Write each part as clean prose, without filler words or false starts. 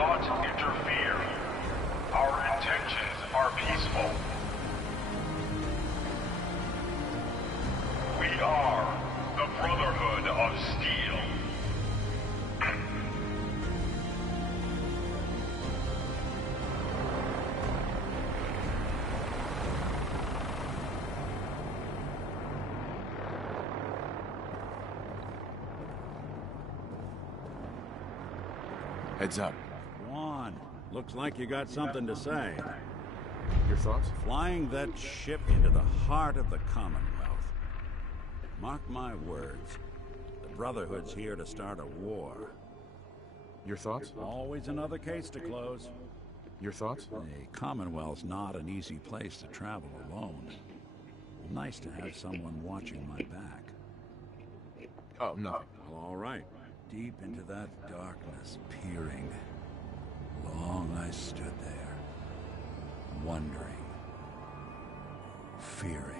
not interfere. Our intentions are peaceful. We are the Brotherhood of Steel. Heads up. Juan, looks like you got something to say. Your thoughts? Flying that ship into the heart of the Commonwealth. Mark my words. The Brotherhood's here to start a war. Your thoughts? Always another case to close. Your thoughts? The Commonwealth's not an easy place to travel alone. Nice to have someone watching my back. Oh, nothing. Well, all right. Deep into that darkness, peering. Long I stood there, wondering, fearing.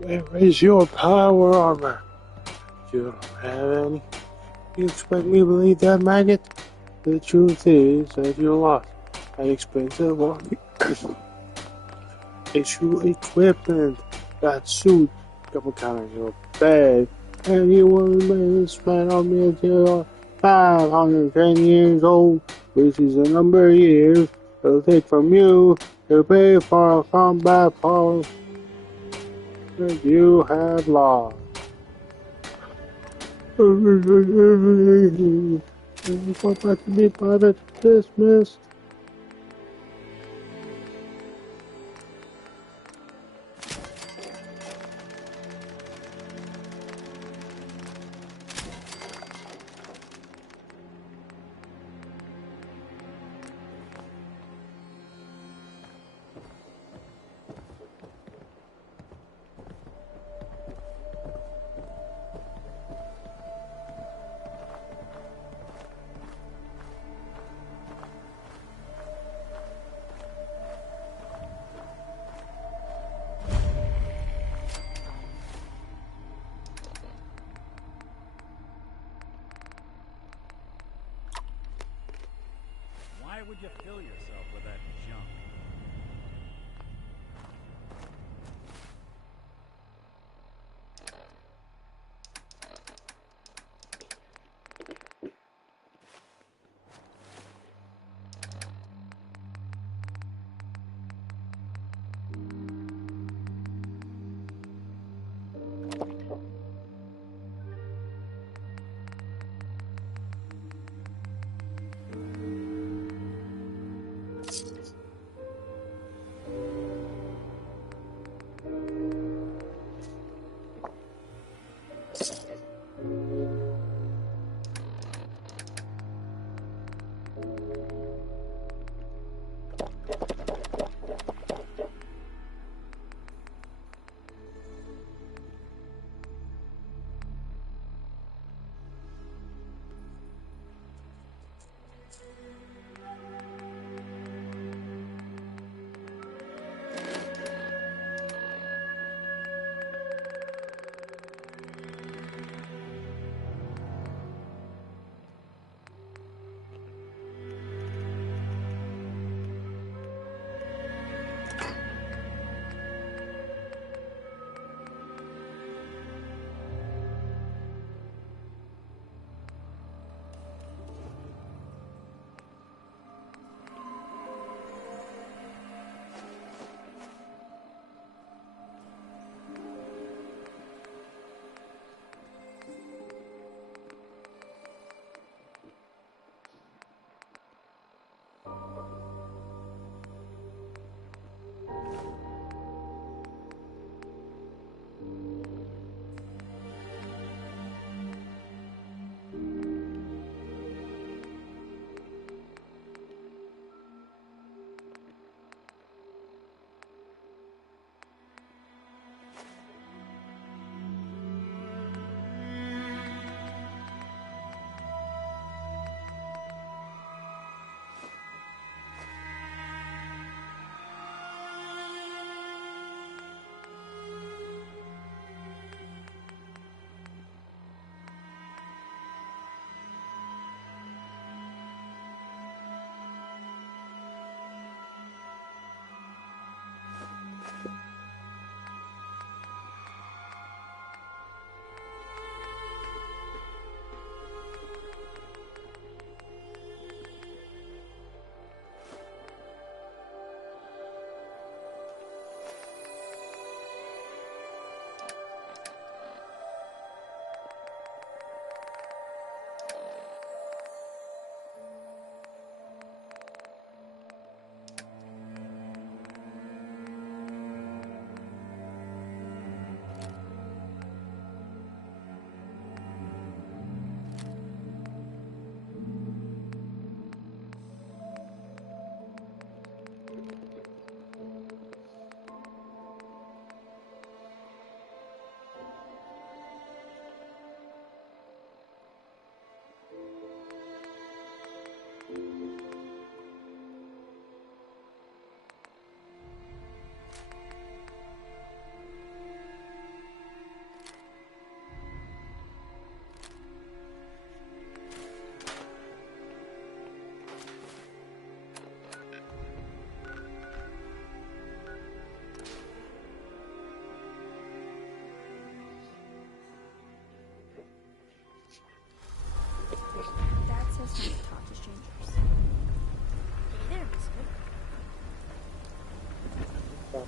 Where is your power armor? You don't have any. You expect me to believe that, maggot? The truth is that you lost an expensive army. Issue equipment, that suit, couple counters your bed, and you will remain spent on me until you're 510 years old, which is the number of years it'll take from you to pay for a combat pause that you have lost. About to be private dismissed.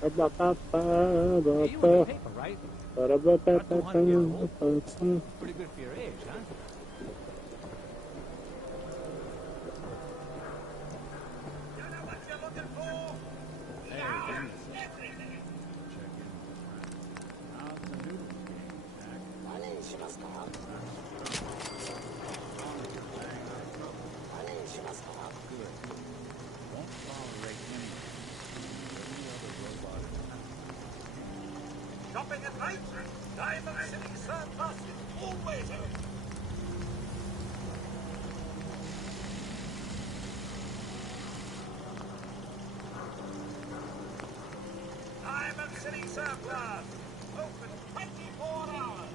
Hey, you in the paper, right? Not 200 years old. Pretty good for your age, huh? You know what you're looking for? Hey, Yeah, Jameson. everything. Check in with a friend. How's the noodles game, Jack? Onlookers banging out trouble. Good. Won't tolerate anything. Any other robot in town. Shopping at night? Diamond City Surplus is always open. Diamond City Surplus. Open 24 hours.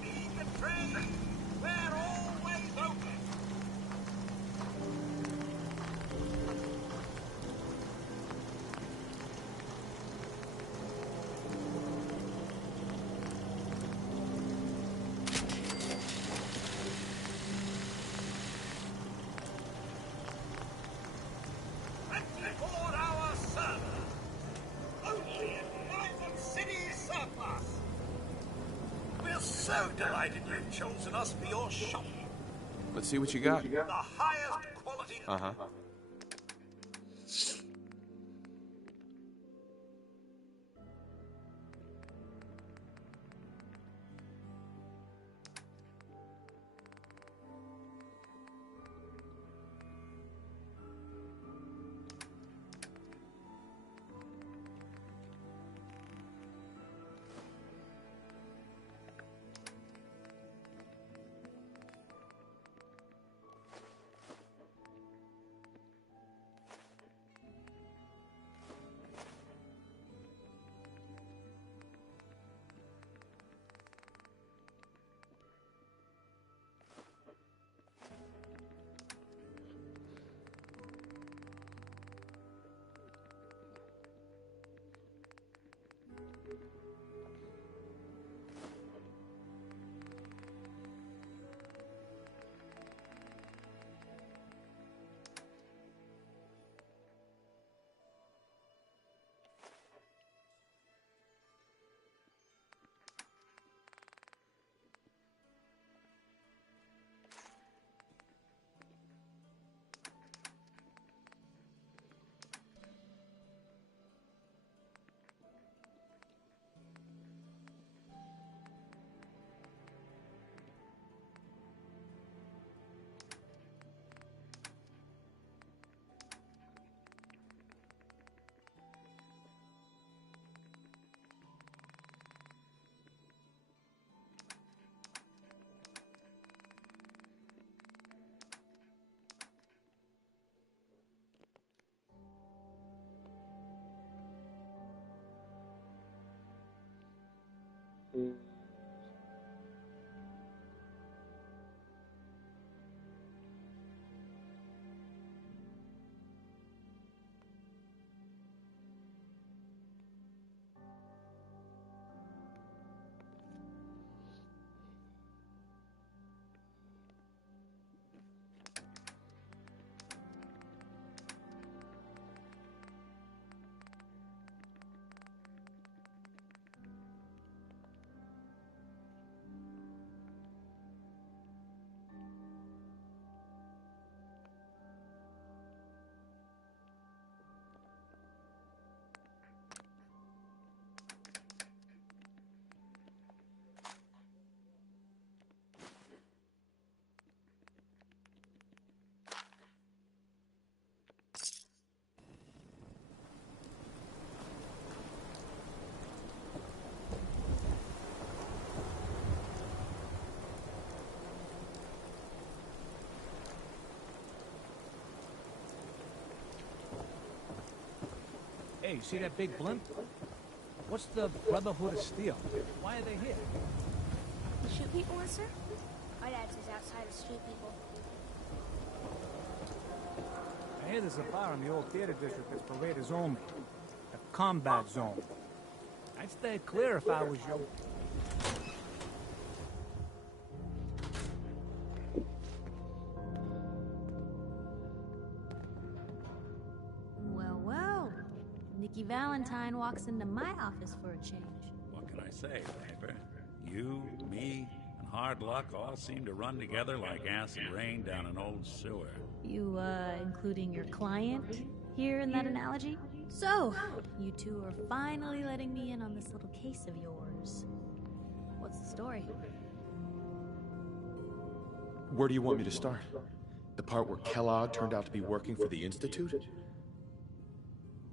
Vegan trade. We're always open. Hour server. Only at Diamond City Surplus. We're so delighted you've chosen us for your shop. Let's see what you got. The highest quality. Uh-huh. Hey, you see that big blimp? What's the Brotherhood of Steel? Why are they here? Shoot people, sir? My dad says outside of street people. I hear there's a bar in the old theater district that's for raiders only. A combat zone. I'd stay clear if I was you. Well, well. Nikki Valentine walks into my office for a change. What can I say, neighbor? You, me, and hard luck all seem to run together like acid rain down an old sewer. You, including your client here in that analogy? So, you two are finally letting me in on this little case of yours. What's the story? Where do you want me to start? The part where Kellogg turned out to be working for the Institute?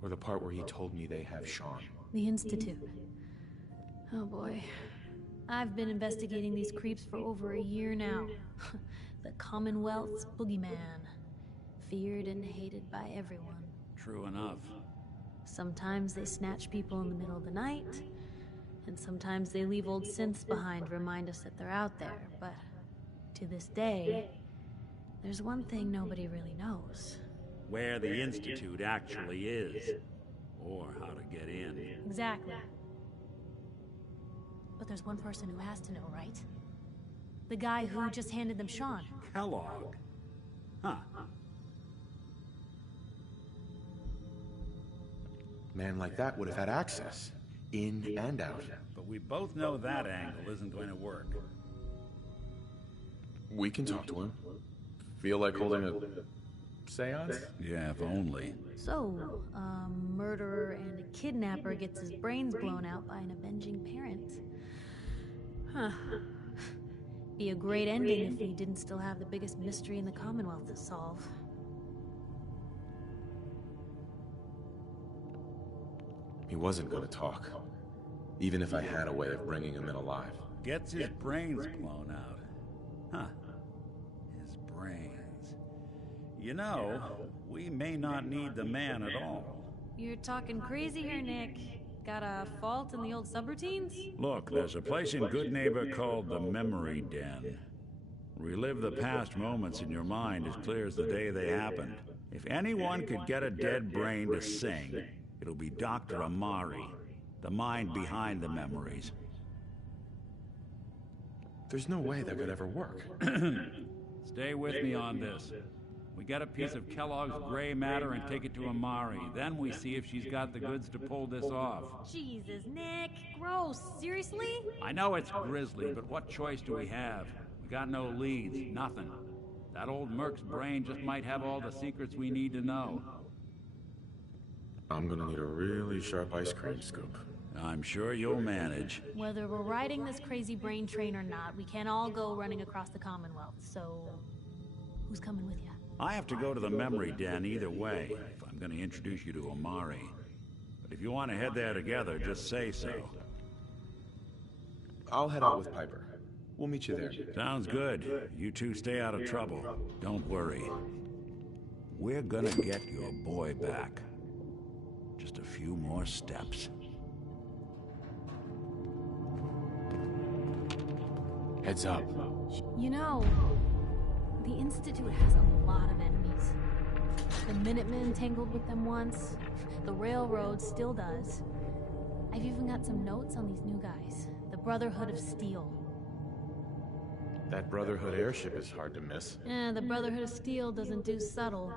Or the part where he told me they have Sean? The Institute. Oh boy. I've been investigating these creeps for over a year now. The Commonwealth's boogeyman. Feared and hated by everyone. True enough. Sometimes they snatch people in the middle of the night, and sometimes they leave old synths behind to remind us that they're out there, but to this day, there's one thing nobody really knows. Where the Institute actually is. Or how to get in. Exactly. But there's one person who has to know, right? The guy who just handed them Sean. Kellogg? Huh. Man like that would have had access. In and out. But we both know that angle isn't going to work. We can talk to him. Feel like holding a seance? Yeah, if only. So, a murderer and a kidnapper gets his brains blown out by an avenging parent. Huh. Be a great ending if we didn't still have the biggest mystery in the Commonwealth to solve. He wasn't gonna talk. Even if I had a way of bringing him in alive. Gets his brains blown out. Huh. His brains. You know, we may not need the man at all. You're talking crazy here, Nick. Got a fault in the old subroutines? Look, there's a place in Good Neighbor called the Memory Den. Relive the past moments in your mind as clear as the day they happened. If anyone could get a dead brain to sing, it'll be Dr. Amari, the mind behind the memories. There's no way that could ever work. Stay with me on this. We get a piece of Kellogg's gray matter and take it to Amari. Then we see if she's got the goods to pull this off. Jesus, Nick. Gross. Seriously? I know it's grisly, but what choice do we have? We got no leads, nothing. That old Merc's brain just might have all the secrets we need to know. I'm gonna need a really sharp ice cream scoop. I'm sure you'll manage. Whether we're riding this crazy brain train or not, we can't all go running across the Commonwealth, so... who's coming with you? I have to go to the Memory Den either way, if I'm going to introduce you to Amari. But if you want to head there together, just say so. I'll head out with Piper. We'll meet you there. Sounds good. You two stay out of trouble. Don't worry. We're gonna get your boy back. Just a few more steps. Heads up. You know, the Institute has a lot of enemies. The Minutemen tangled with them once. The Railroad still does. I've even got some notes on these new guys. The Brotherhood of Steel. That Brotherhood airship is hard to miss. The Brotherhood of Steel doesn't do subtle.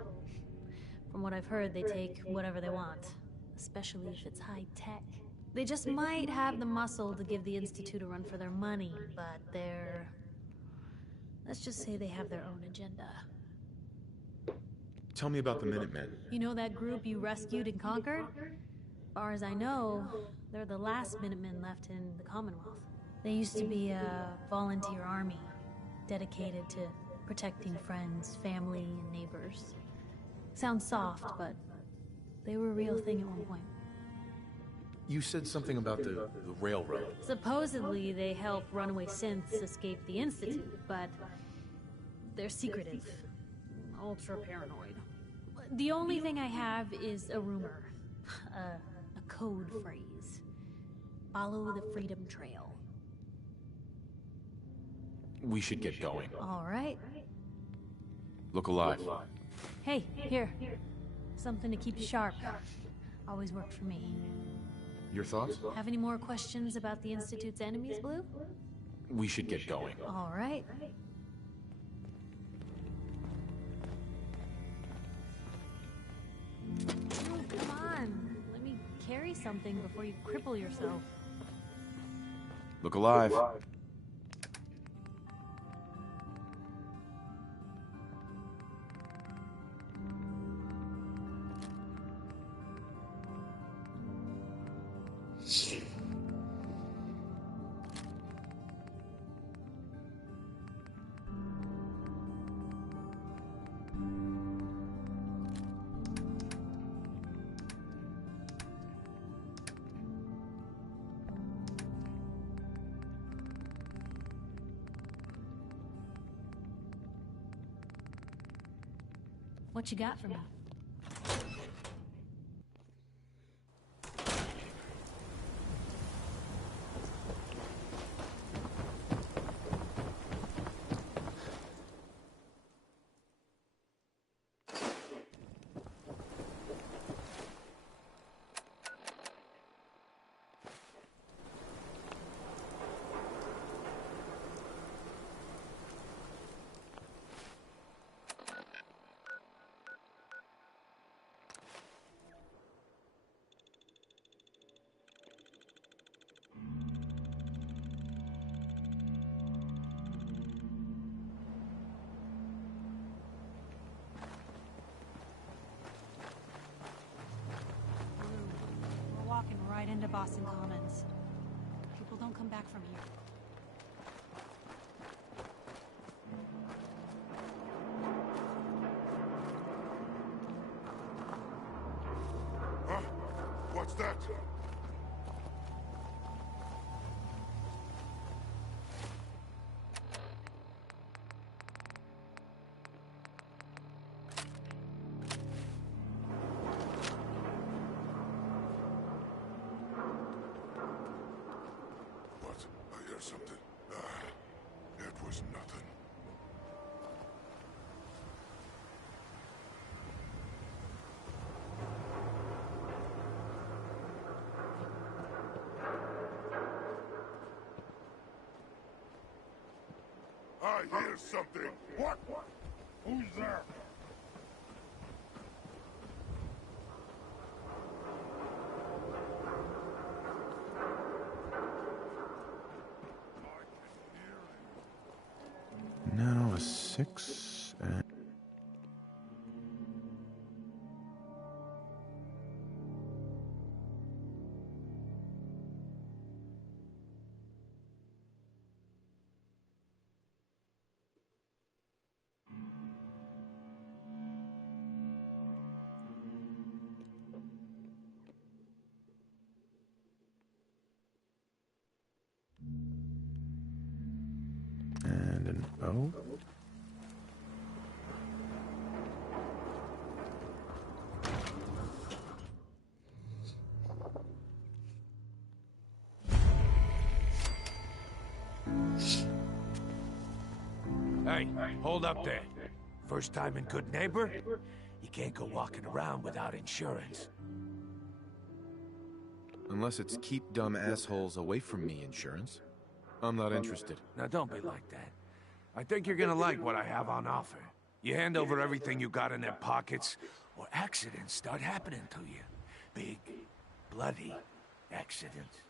From what I've heard, they take whatever they want. Especially if it's high-tech. They just might have the muscle to give the Institute a run for their money, but they're... let's just say they have their own agenda. Tell me about the Minutemen. You know that group you rescued and conquered? Far as I know, they're the last Minutemen left in the Commonwealth. They used to be a volunteer army, dedicated to protecting friends, family, and neighbors. Sounds soft, but they were a real thing at one point. You said something about the railroad. Supposedly, they help runaway synths escape the Institute, but they're secretive. Ultra paranoid. The only thing I have is a rumor. A code phrase. Follow the Freedom Trail. We should get going. All right. Look alive. Hey, here. Something to keep you sharp. Always worked for me. Your thoughts? Have any more questions about the Institute's enemies, Blue? We should get going. All right. Oh, come on. Let me carry something before you cripple yourself. Look alive. What you got for me? We're walking right into Boston Commons. People don't come back from here. Huh? What's that? What? I hear something. It was nothing. I hear something. What? Who's there? Now a 6 and... and an O. Hey, hold up there. First time in Good Neighbor? You can't go walking around without insurance. Unless it's keep dumb assholes away from me insurance. I'm not interested. Now don't be like that. I think you're gonna like what I have on offer. You hand over everything you got in their pockets, or accidents start happening to you. Big, bloody accidents.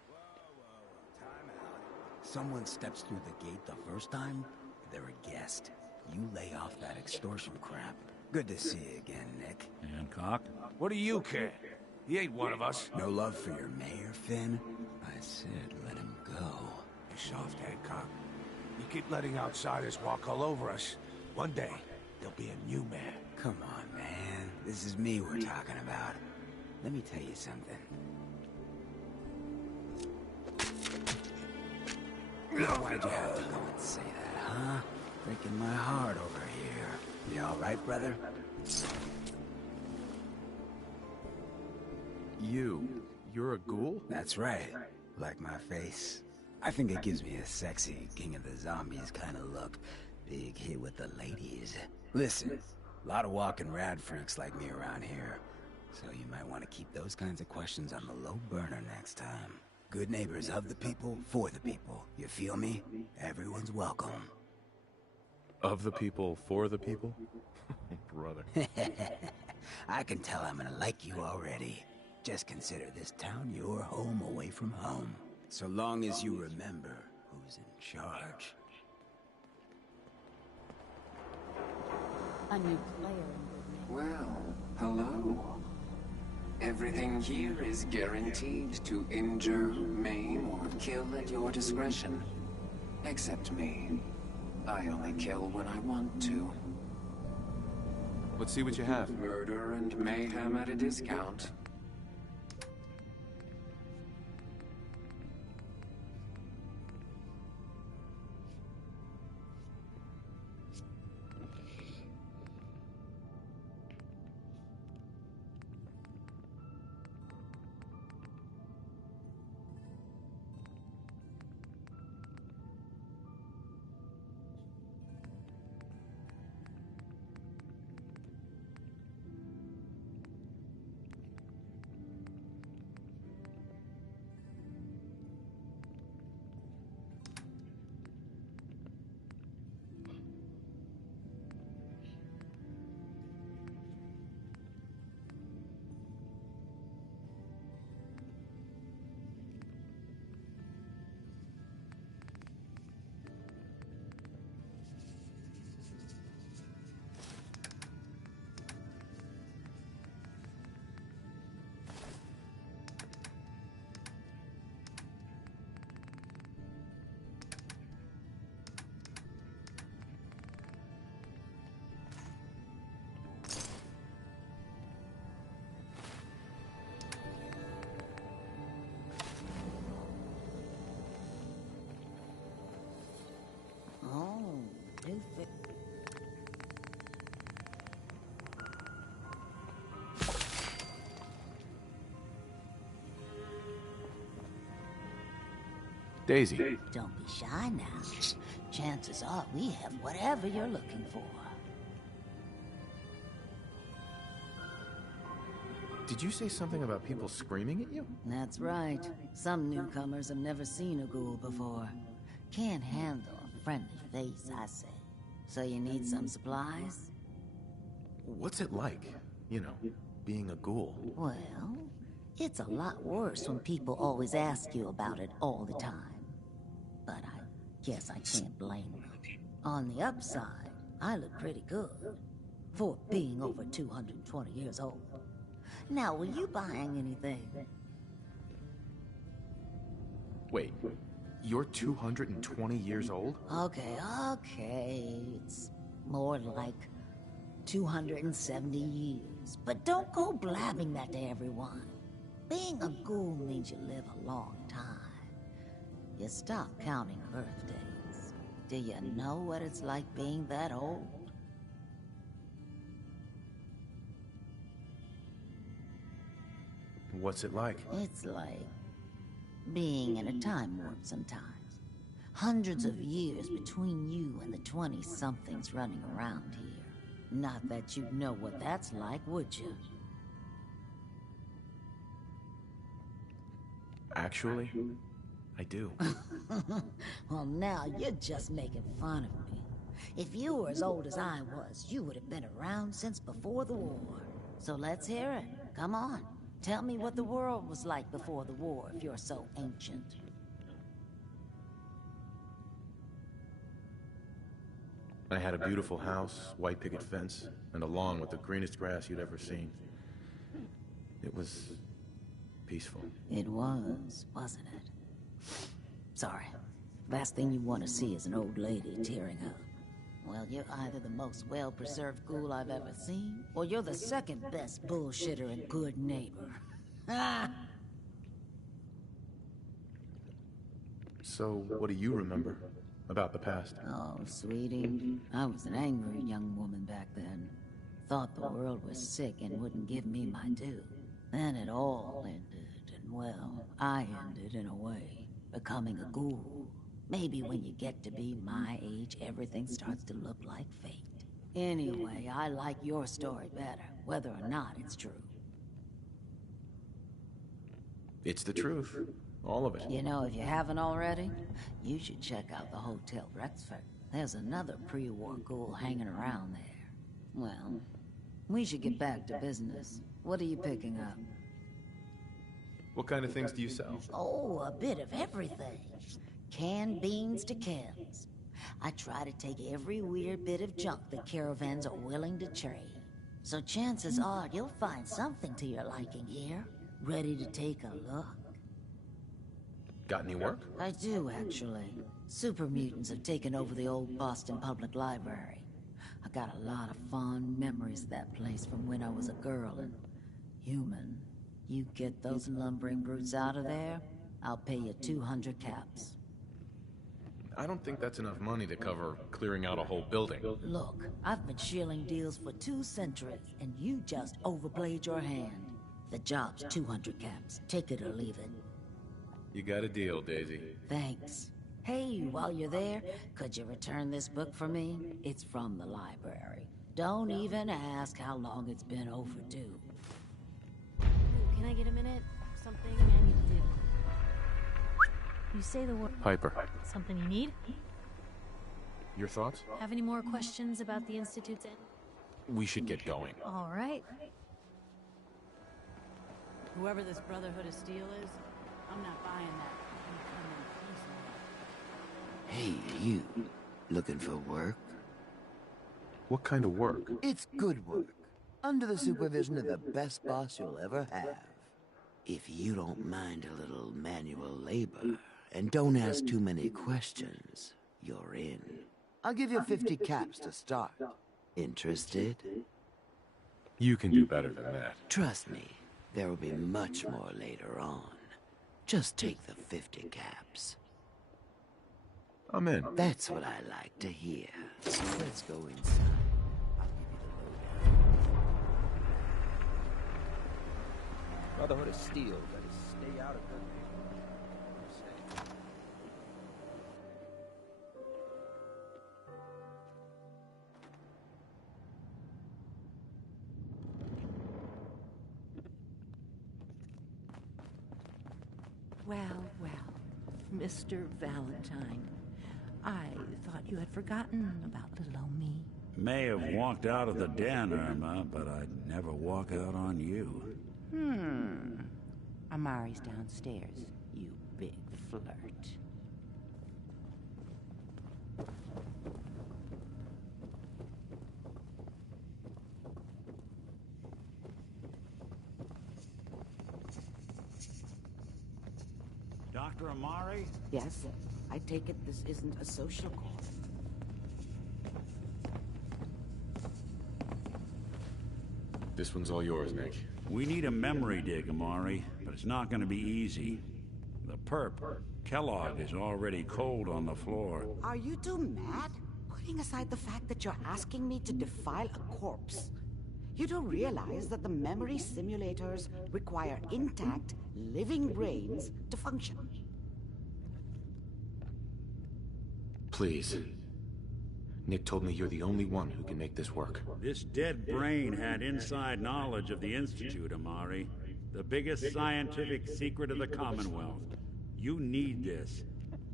Someone steps through the gate the first time, they're a guest. You lay off that extortion crap. Good to see you again, Nick. Hancock? What do you care? He ain't one of us. No love for your mayor, Finn? I said let him go. You soft, Hancock. You keep letting outsiders walk all over us. One day, there'll be a new mayor. Come on, man. This is me we're talking about. Let me tell you something. Why'd you have to go and say that, huh? Breaking my heart over here. You all right, brother? You're a ghoul? That's right. Like my face. I think it gives me a sexy King of the Zombies kind of look. Big hit with the ladies. Listen, a lot of walking rad freaks like me around here. So you might want to keep those kinds of questions on the low burner next time. Good neighbors of the people, for the people. You feel me? Everyone's welcome. Of the people, for the people? Brother. I can tell I'm gonna like you already. Just consider this town your home away from home. So long as you remember who's in charge. A new player in Good Neighbor. Well, hello. Everything here is guaranteed to injure, maim, or kill at your discretion. Except me. I only kill when I want to. Let's see what you have. Murder and mayhem at a discount. Daisy. Don't be shy now. Chances are we have whatever you're looking for. Did you say something about people screaming at you? That's right. Some newcomers have never seen a ghoul before. Can't handle a friendly face, I say. So you need some supplies? What's it like, you know, being a ghoul? Well, it's a lot worse when people always ask you about it all the time. But I guess I can't blame them. On the upside, I look pretty good. For being over 220 years old. Now, were you buying anything? Wait, you're 220 years old? Okay. It's more like 270 years. But don't go blabbing that to everyone. Being a ghoul means you live a long time. You stop counting birthdays. Do you know what it's like being that old? What's it like? It's like being in a time warp sometimes. Hundreds of years between you and the 20-somethings running around here. Not that you'd know what that's like, would you? Actually, I do. Well, now you're just making fun of me. If you were as old as I was, you would have been around since before the war. So let's hear it. Come on. Tell me what the world was like before the war, if you're so ancient. I had a beautiful house, white picket fence, and a lawn with the greenest grass you'd ever seen. It was peaceful. It was, wasn't it? Sorry. Last thing you want to see is an old lady tearing up. Well, you're either the most well-preserved ghoul I've ever seen, or you're the second best bullshitter and good neighbor. So, what do you remember about the past? Oh, sweetie, I was an angry young woman back then. Thought the world was sick and wouldn't give me my due. Then it all ended, and well, I ended in a way, becoming a ghoul. Maybe when you get to be my age, everything starts to look like fate. Anyway, I like your story better, whether or not it's true. It's the truth. All of it. You know, if you haven't already, you should check out the Hotel Rexford. There's another pre-war ghoul hanging around there. Well, we should get back to business. What are you picking up? What kind of things do you sell? Oh, a bit of everything. Canned beans to chems. I try to take every weird bit of junk the caravans are willing to trade. So chances are you'll find something to your liking here. Ready to take a look? Got any work? I do, actually. Super mutants have taken over the old Boston Public Library. I got a lot of fond memories of that place from when I was a girl and human. You get those lumbering brutes out of there, I'll pay you 200 caps. I don't think that's enough money to cover clearing out a whole building. Look, I've been shilling deals for 2 centuries, and you just overplayed your hand. The job's 200 caps. Take it or leave it. You got a deal, Daisy. Thanks. Hey, while you're there, could you return this book for me? It's from the library. Don't even ask how long it's been overdue. Can I get a minute? Something I need to do. You say the word... Piper. Something you need? Your thoughts? Have any more questions about the Institute's end? We should get going. All right. Whoever this Brotherhood of Steel is, I'm not buying that. Hey, you. Looking for work? What kind of work? It's good work. Under the supervision of the best boss you'll ever have. If you don't mind a little manual labor, and don't ask too many questions, you're in. I'll give you 50 caps to start. Interested? You can do better than that. Trust me, there will be much more later on. Just take the 50 caps. I'm in. That's what I like to hear. So let's go inside. I'll give you the lowdown. Brotherhood of Steel, better stay out of good neighborhood. Well, Mr. Valentine. I thought you had forgotten about little old me. May have walked out of the den, Irma, but I'd never walk out on you. Amari's downstairs, you big flirt. Dr. Amari? Yes, I take it this isn't a social call. This one's all yours, Nick. We need a memory dig, Amari, but it's not gonna be easy. The perp, Kellogg, is already cold on the floor. Are you two mad? Putting aside the fact that you're asking me to defile a corpse, you don't realize that the memory simulators require intact, living brains to function. Please. Nick told me you're the only one who can make this work. This dead brain had inside knowledge of the Institute, Amari. The biggest scientific secret of the Commonwealth. You need this,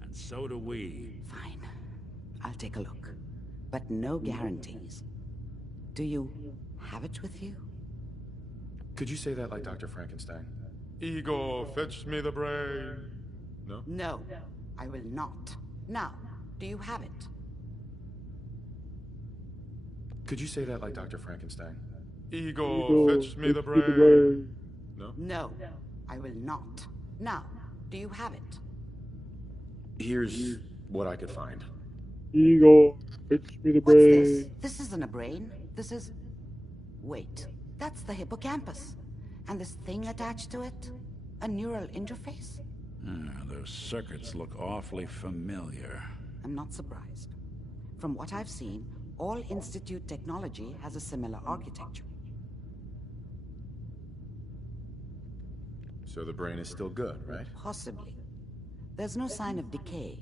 and so do we. Fine. I'll take a look. But no guarantees. Do you have it with you? Could you say that like Dr. Frankenstein? Igor, fetch me the brain. No? No, I will not. Now, do you have it? Could you say that like Dr. Frankenstein? Igor, fetch me the brain. No? No, I will not. Now, do you have it? Here's what I could find. Igor, fetch me the What's brain. this? This isn't a brain. This is... Wait, that's the hippocampus. And this thing attached to it? A neural interface? Those circuits look awfully familiar. I'm not surprised. From what I've seen, all Institute technology has a similar architecture. So the brain is still good, right? Possibly. There's no sign of decay,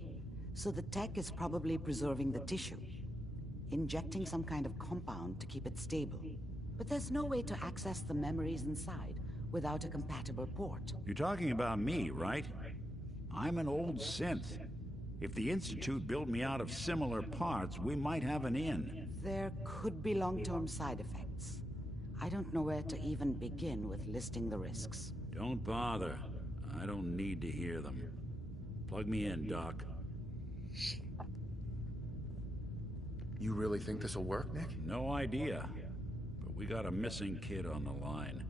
so the tech is probably preserving the tissue, injecting some kind of compound to keep it stable. But there's no way to access the memories inside without a compatible port. You're talking about me, right? I'm an old synth. If the Institute built me out of similar parts, we might have an in. There could be long-term side effects. I don't know where to even begin with listing the risks. Don't bother. I don't need to hear them. Plug me in, Doc. You really think this'll work, Nick? No idea. But we got a missing kid on the line.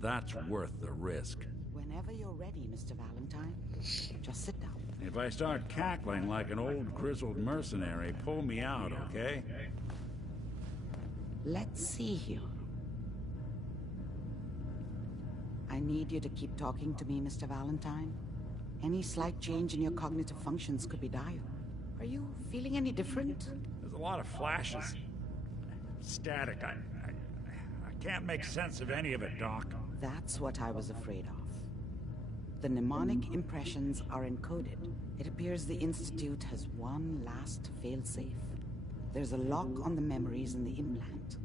That's worth the risk. Whenever you're ready, Mr. Valentine, just sit down. If I start cackling like an old grizzled mercenary, pull me out, okay? Let's see here. I need you to keep talking to me, Mr. Valentine. Any slight change in your cognitive functions could be dire. Are you feeling any different? There's a lot of flashes. Static. I can't make sense of any of it, Doc. That's what I was afraid of. The mnemonic impressions are encoded. It appears the Institute has one last failsafe. There's a lock on the memories in the implant.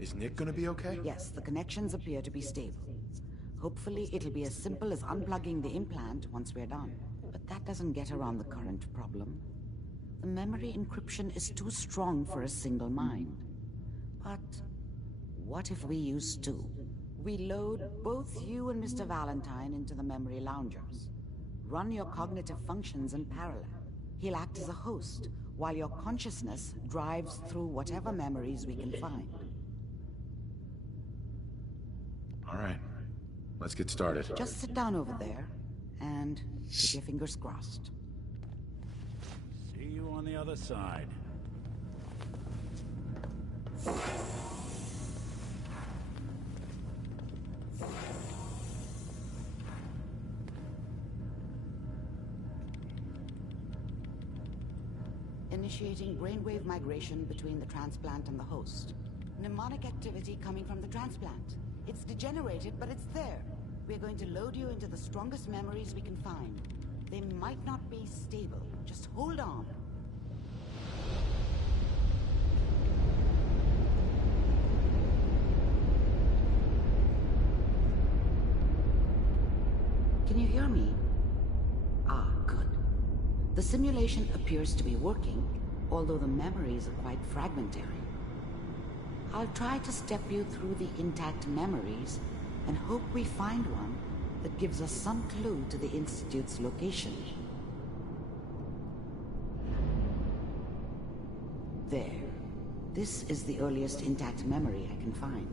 Is Nick gonna be okay? Yes, the connections appear to be stable. Hopefully, it'll be as simple as unplugging the implant once we're done. But that doesn't get around the current problem. The memory encryption is too strong for a single mind. But what if we use two? We load both you and Mr. Valentine into the memory loungers. Run your cognitive functions in parallel. He'll act as a host, while your consciousness drives through whatever memories we can find. All right. Let's get started. Just sit down over there, and keep your fingers crossed. See you on the other side. Initiating brainwave migration between the transplant and the host. Mnemonic activity coming from the transplant. It's degenerated, but it's there. We're going to load you into the strongest memories we can find. They might not be stable. Just hold on. Can you hear me? Ah, good. The simulation appears to be working, although the memories are quite fragmentary. I'll try to step you through the intact memories and hope we find one that gives us some clue to the Institute's location. There. This is the earliest intact memory I can find.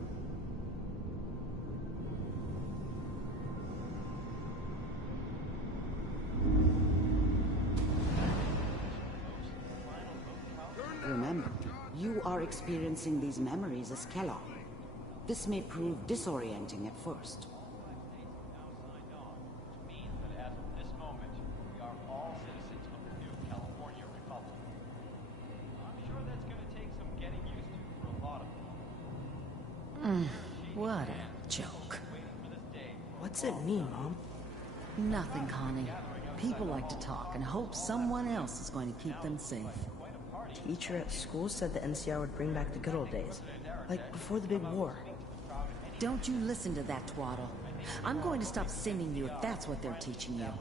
Remember, you are experiencing these memories as Kellogg. This may prove disorienting at first. What a joke. What's it mean, Mom? Nothing, Connie. People like to talk and hope someone else is going to keep them safe. Teacher at school said the NCR would bring back the good old days. Like before the big war. Don't you listen to that twaddle. I'm going to stop sending you if that's what they're teaching you.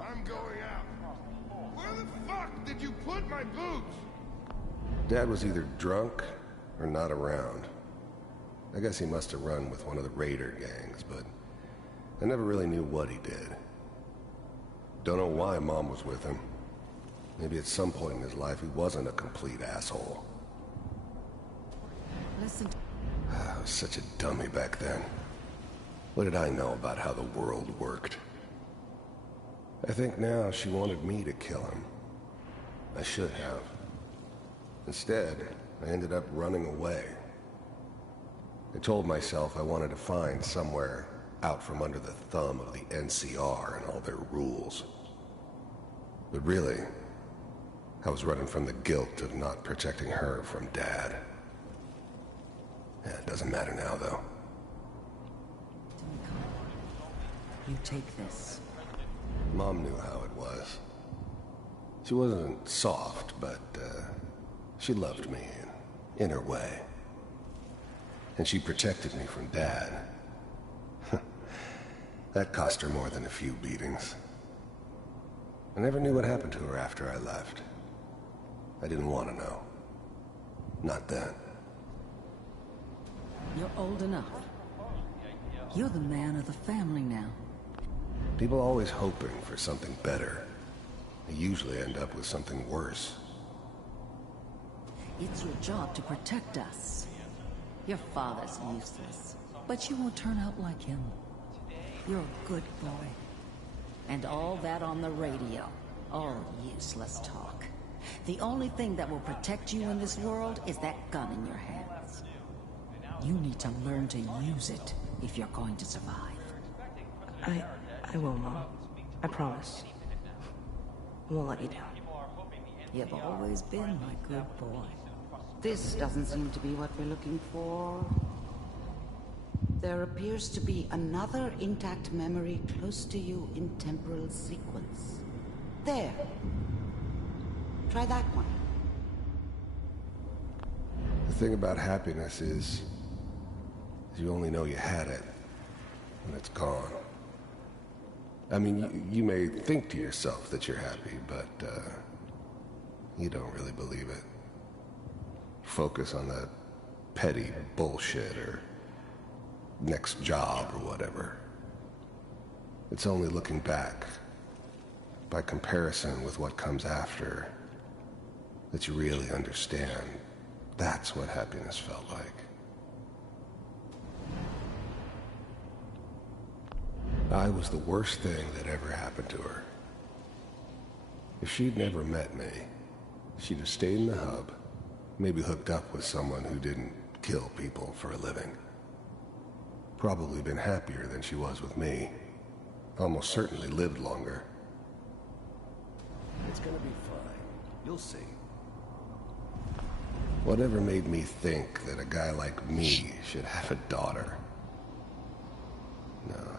I'm going out. Where the fuck did you put my boots? Dad was either drunk or not around. I guess he must have run with one of the raider gangs, but I never really knew what he did. Don't know why Mom was with him. Maybe at some point in his life he wasn't a complete asshole. Listen. I was such a dummy back then. What did I know about how the world worked? I think now she wanted me to kill him. I should have. Instead, I ended up running away. I told myself I wanted to find somewhere out from under the thumb of the NCR and all their rules. But really, I was running from the guilt of not protecting her from Dad. Yeah, it doesn't matter now, though. You take this. Mom knew how it was. She wasn't soft, but she loved me in her way. And she protected me from Dad. That cost her more than a few beatings. I never knew what happened to her after I left. I didn't want to know. Not then. You're old enough. You're the man of the family now. People are always hoping for something better. They usually end up with something worse. It's your job to protect us. Your father's useless, but you won't turn out like him. You're a good boy. And all that on the radio, all useless talk. The only thing that will protect you in this world is that gun in your hands. You need to learn to use it if you're going to survive. I will, Mom. I promise. I won't let you down. You've always been my good boy. This doesn't seem to be what we're looking for. There appears to be another intact memory close to you in temporal sequence. There. Try that one. The thing about happiness is you only know you had it when it's gone. I mean, you may think to yourself that you're happy, but you don't really believe it. Focus on that petty bullshit or next job or whatever. It's only looking back, by comparison with what comes after, that you really understand. That's what happiness felt like. I was the worst thing that ever happened to her. If she'd never met me, she'd have stayed in the hub, maybe hooked up with someone who didn't kill people for a living. Probably been happier than she was with me. Almost certainly lived longer. It's gonna be fine. You'll see. Whatever made me think that a guy like me should have a daughter? No,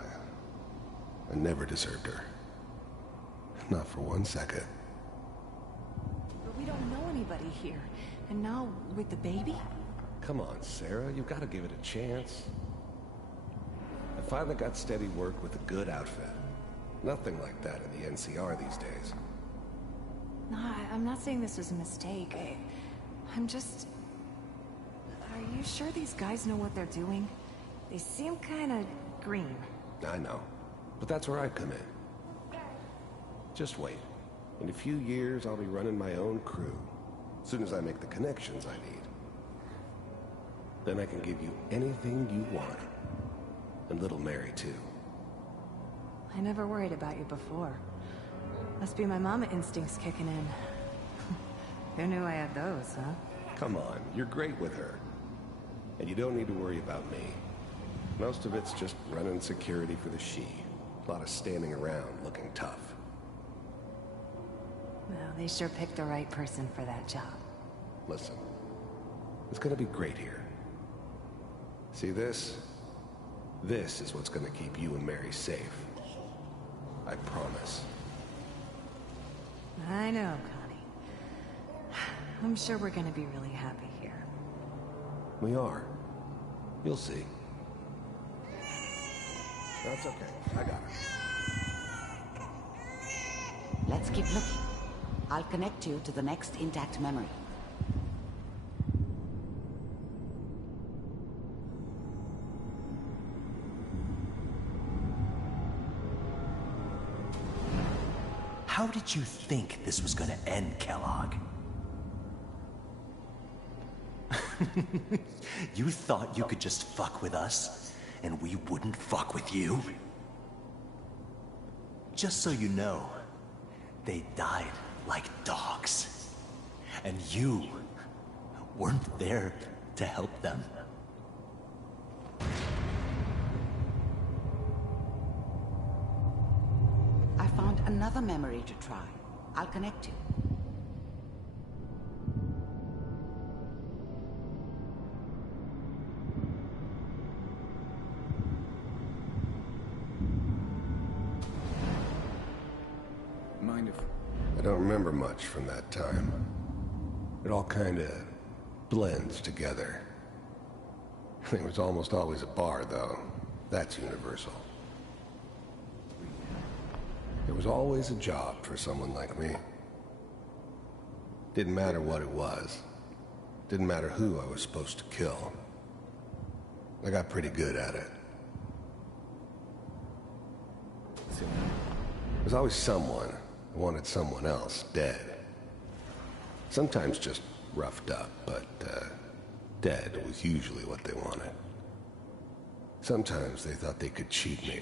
I never deserved her. Not for 1 second. But we don't know anybody here. And now, with the baby? Come on, Sarah. You've got to give it a chance. I finally got steady work with a good outfit. Nothing like that in the NCR these days. No, I'm not saying this was a mistake. I'm just... Are you sure these guys know what they're doing? They seem kinda green. I know. But that's where I come in. Just wait. In a few years, I'll be running my own crew. As soon as I make the connections I need. Then I can give you anything you want. And little Mary, too. I never worried about you before. Must be my mama instincts kicking in. Who knew I had those, huh? Come on, you're great with her. And you don't need to worry about me. Most of it's just running security for the she. A lot of standing around looking tough. Well, they sure picked the right person for that job. Listen, it's gonna be great here. See this? This is what's gonna keep you and Mary safe. I promise. I know, Connie. I'm sure we're gonna be really happy here. We are. You'll see. That's okay. I got it. Let's keep looking. I'll connect you to the next intact memory. How did you think this was gonna end, Kellogg? You thought you could just fuck with us, and we wouldn't fuck with you? Just so you know, they died like dogs. And you weren't there to help them. I found another memory to try. I'll connect you. Mind if... I don't remember much from that time. It all kinda blends together. There was almost always a bar, though. That's universal. There was always a job for someone like me. Didn't matter what it was. Didn't matter who I was supposed to kill. I got pretty good at it. There's always someone who wanted someone else dead. Sometimes just roughed up, but dead was usually what they wanted. Sometimes they thought they could cheat me.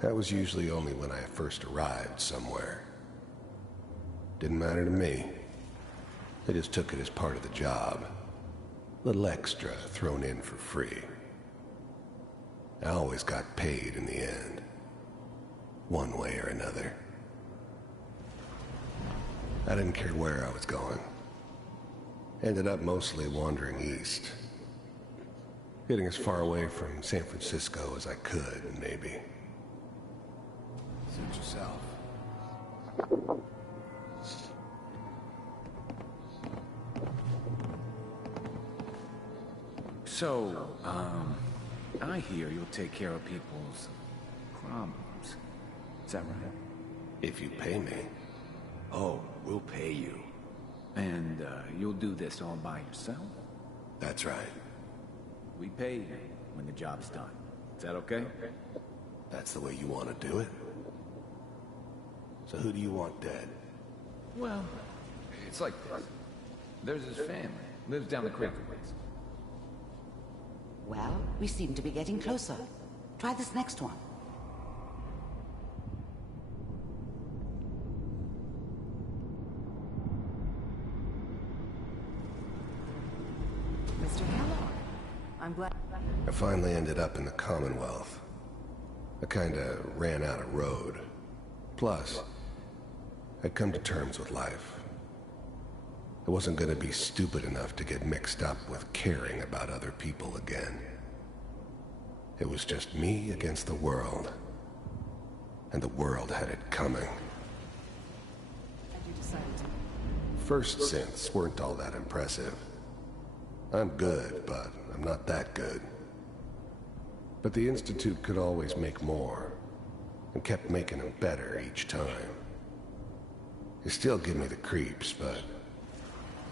That was usually only when I first arrived somewhere. Didn't matter to me. They just took it as part of the job. Little extra thrown in for free. I always got paid in the end. One way or another. I didn't care where I was going. Ended up mostly wandering east. Getting as far away from San Francisco as I could, maybe. Suit yourself. So, I hear you'll take care of people's problems. Is that right? If you pay me. Oh, we'll pay you. And, you'll do this all by yourself? That's right. We pay you when the job's done. Is that okay? That's the way you want to do it? So who do you want dead? Well, it's like this. There's his family. Lives down the creek a ways. Well, we seem to be getting closer. Try this next one. Mr. Kellogg, I'm glad... I finally ended up in the Commonwealth. I kinda ran out of road. Plus, I'd come to terms with life. I wasn't gonna be stupid enough to get mixed up with caring about other people again. It was just me against the world. And the world had it coming. And you decided to... First synths weren't all that impressive. I'm good, but I'm not that good. But the Institute could always make more, and kept making them better each time. They still give me the creeps, but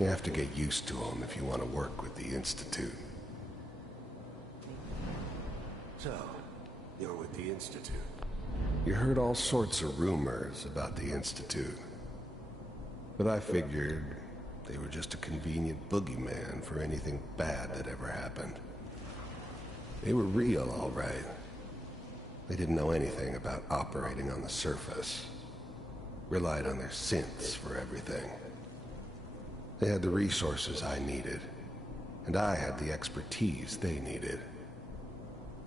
you have to get used to them if you want to work with the Institute. So, you're with the Institute. You heard all sorts of rumors about the Institute. But I figured they were just a convenient boogeyman for anything bad that ever happened. They were real, all right. They didn't know anything about operating on the surface. Relied on their synths for everything. They had the resources I needed, and I had the expertise they needed.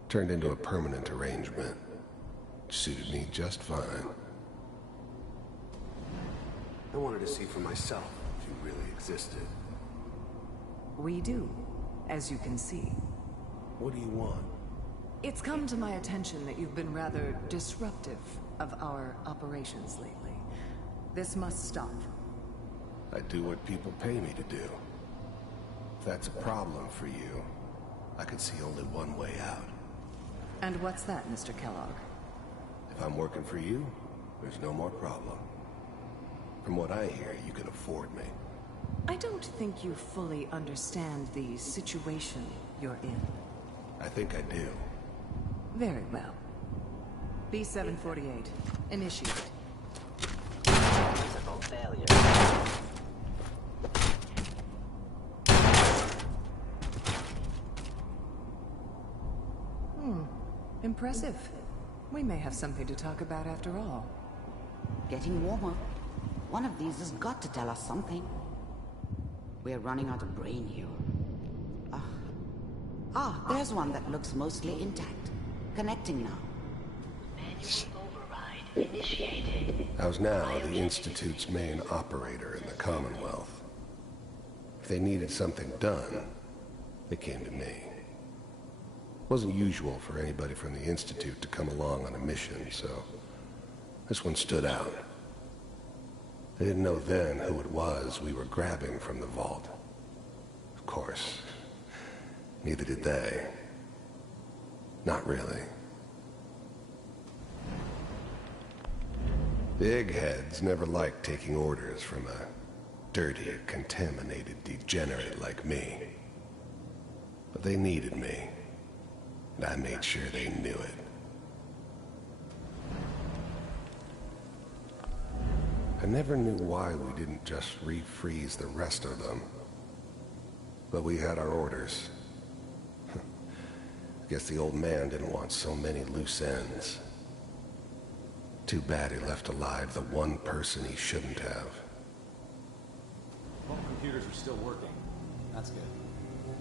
Turned into a permanent arrangement. Suited me just fine. I wanted to see for myself if you really existed. We do, as you can see. What do you want? It's come to my attention that you've been rather disruptive of our operations lately. This must stop. I do what people pay me to do. If that's a problem for you, I could see only one way out. And what's that, Mr. Kellogg? If I'm working for you, there's no more problem. From what I hear, you can afford me. I don't think you fully understand the situation you're in. I think I do. Very well. B-748, initiate. Physical failure. Impressive. We may have something to talk about after all. Getting warmer. One of these has got to tell us something. We're running out of brain here. There's one that looks mostly intact. Connecting now. Manual override initiated. I was now the Institute's main operator in the Commonwealth. If they needed something done, they came to me. It wasn't usual for anybody from the Institute to come along on a mission, so this one stood out. They didn't know then who it was we were grabbing from the vault. Of course, Neither did they. Not really. The eggheads never liked taking orders from a dirty, contaminated degenerate like me. But they needed me, and I made sure they knew it. I never knew why we didn't just refreeze the rest of them. But we had our orders. I guess the old man didn't want so many loose ends. Too bad he left alive the one person he shouldn't have. All computers are still working. That's good.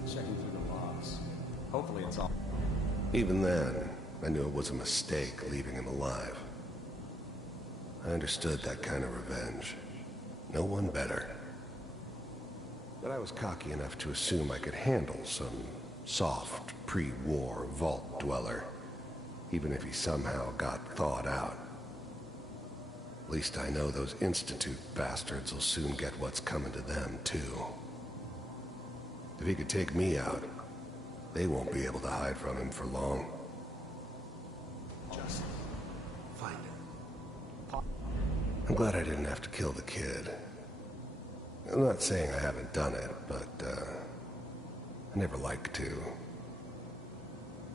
Checking through the logs. Hopefully it's all... Even then, I knew it was a mistake leaving him alive. I understood that kind of revenge. No one better. But I was cocky enough to assume I could handle some soft, pre-war vault dweller, even if he somehow got thawed out. At least I know those Institute bastards will soon get what's coming to them, too. If he could take me out, they won't be able to hide from him for long. Just find it. I'm glad I didn't have to kill the kid. I'm not saying I haven't done it, but, I never liked to.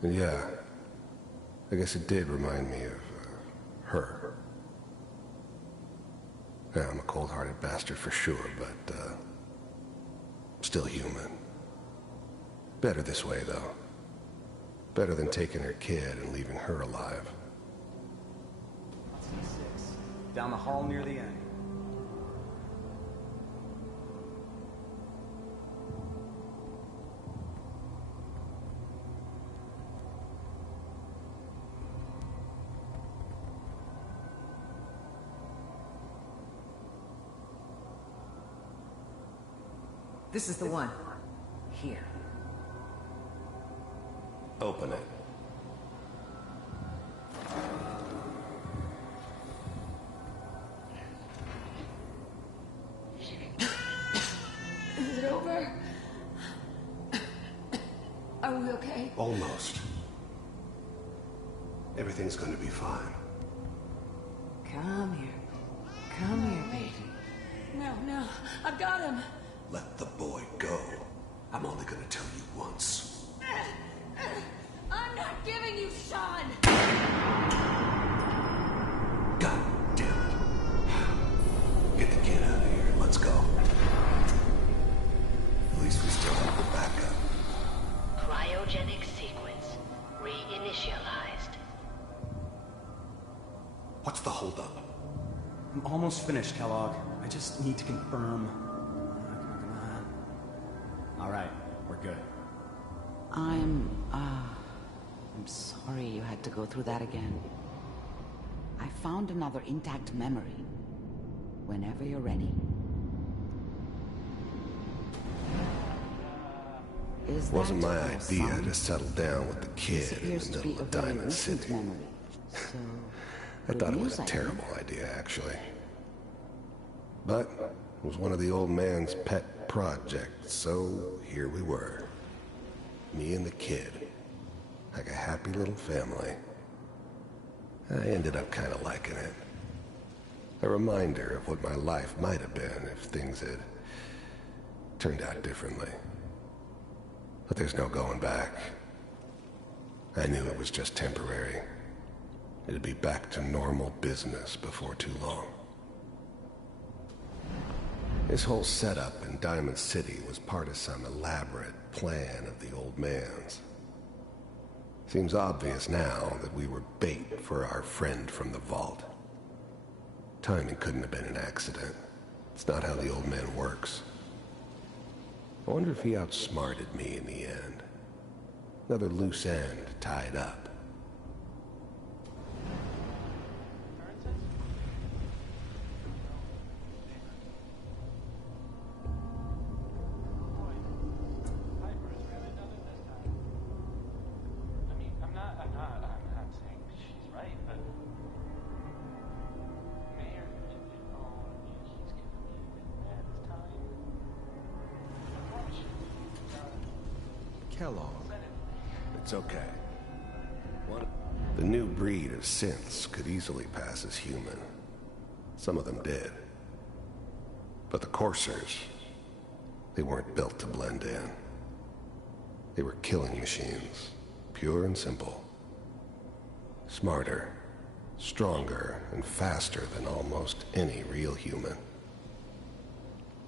And yeah, I guess it did remind me of, her. Yeah, I'm a cold-hearted bastard for sure, but, still human. Better this way, though. Better than taking her kid and leaving her alive. C6. Down the hall near the end. This is the one. Here. Open it. Is it over? Are we okay? Almost. Everything's gonna be fine. Come here. Come here, baby. No, I've got him. Let the boy go. I'm only gonna tell you once. I'm not giving you Sean! God damn it. Get the kid out of here. Let's go. At least we still have the backup. Cryogenic sequence reinitialized. What's the holdup? I'm almost finished, Kellogg. I just need to confirm. All right, we're good. I'm sorry you had to go through that again. I found another intact memory. Whenever you're ready. Is Wasn't that my your idea son? to settle down with the This kid in appears the to be middle a of very Diamond recent City. memory. So, I thought it good was a news, I terrible idea, actually. But it was one of the old man's pet projects, so here we were. Me and the kid. Like a happy little family. I ended up kind of liking it. A reminder of what my life might have been if things had turned out differently. But there's no going back. I knew it was just temporary. It'd be back to normal business before too long. This whole setup in Diamond City was part of some elaborate plan of the old man's. Seems obvious now that we were bait for our friend from the vault. Timing couldn't have been an accident. It's not how the old man works. I wonder if he outsmarted me in the end. Another loose end tied up. Kellogg. It's okay. The new breed of synths could easily pass as human. Some of them did. But the Coursers, they weren't built to blend in. They were killing machines, pure and simple. Smarter, stronger, and faster than almost any real human.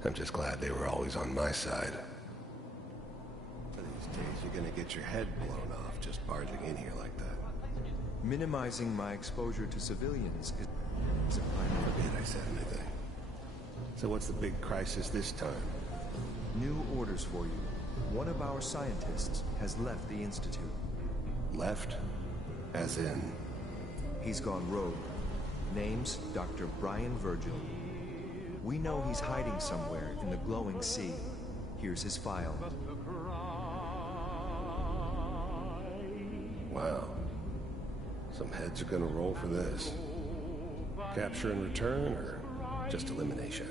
I'm just glad they were always on my side. These days, you're gonna get your head blown off just barging in here like that. Minimizing my exposure to civilians is a primary. Forbid I said anything. So what's the big crisis this time? New orders for you. One of our scientists has left the Institute. Left? As in? He's gone rogue. Name's Dr. Brian Virgil. We know he's hiding somewhere in the glowing sea. Here's his file. Wow. Some heads are gonna roll for this. Capture and return, or just elimination?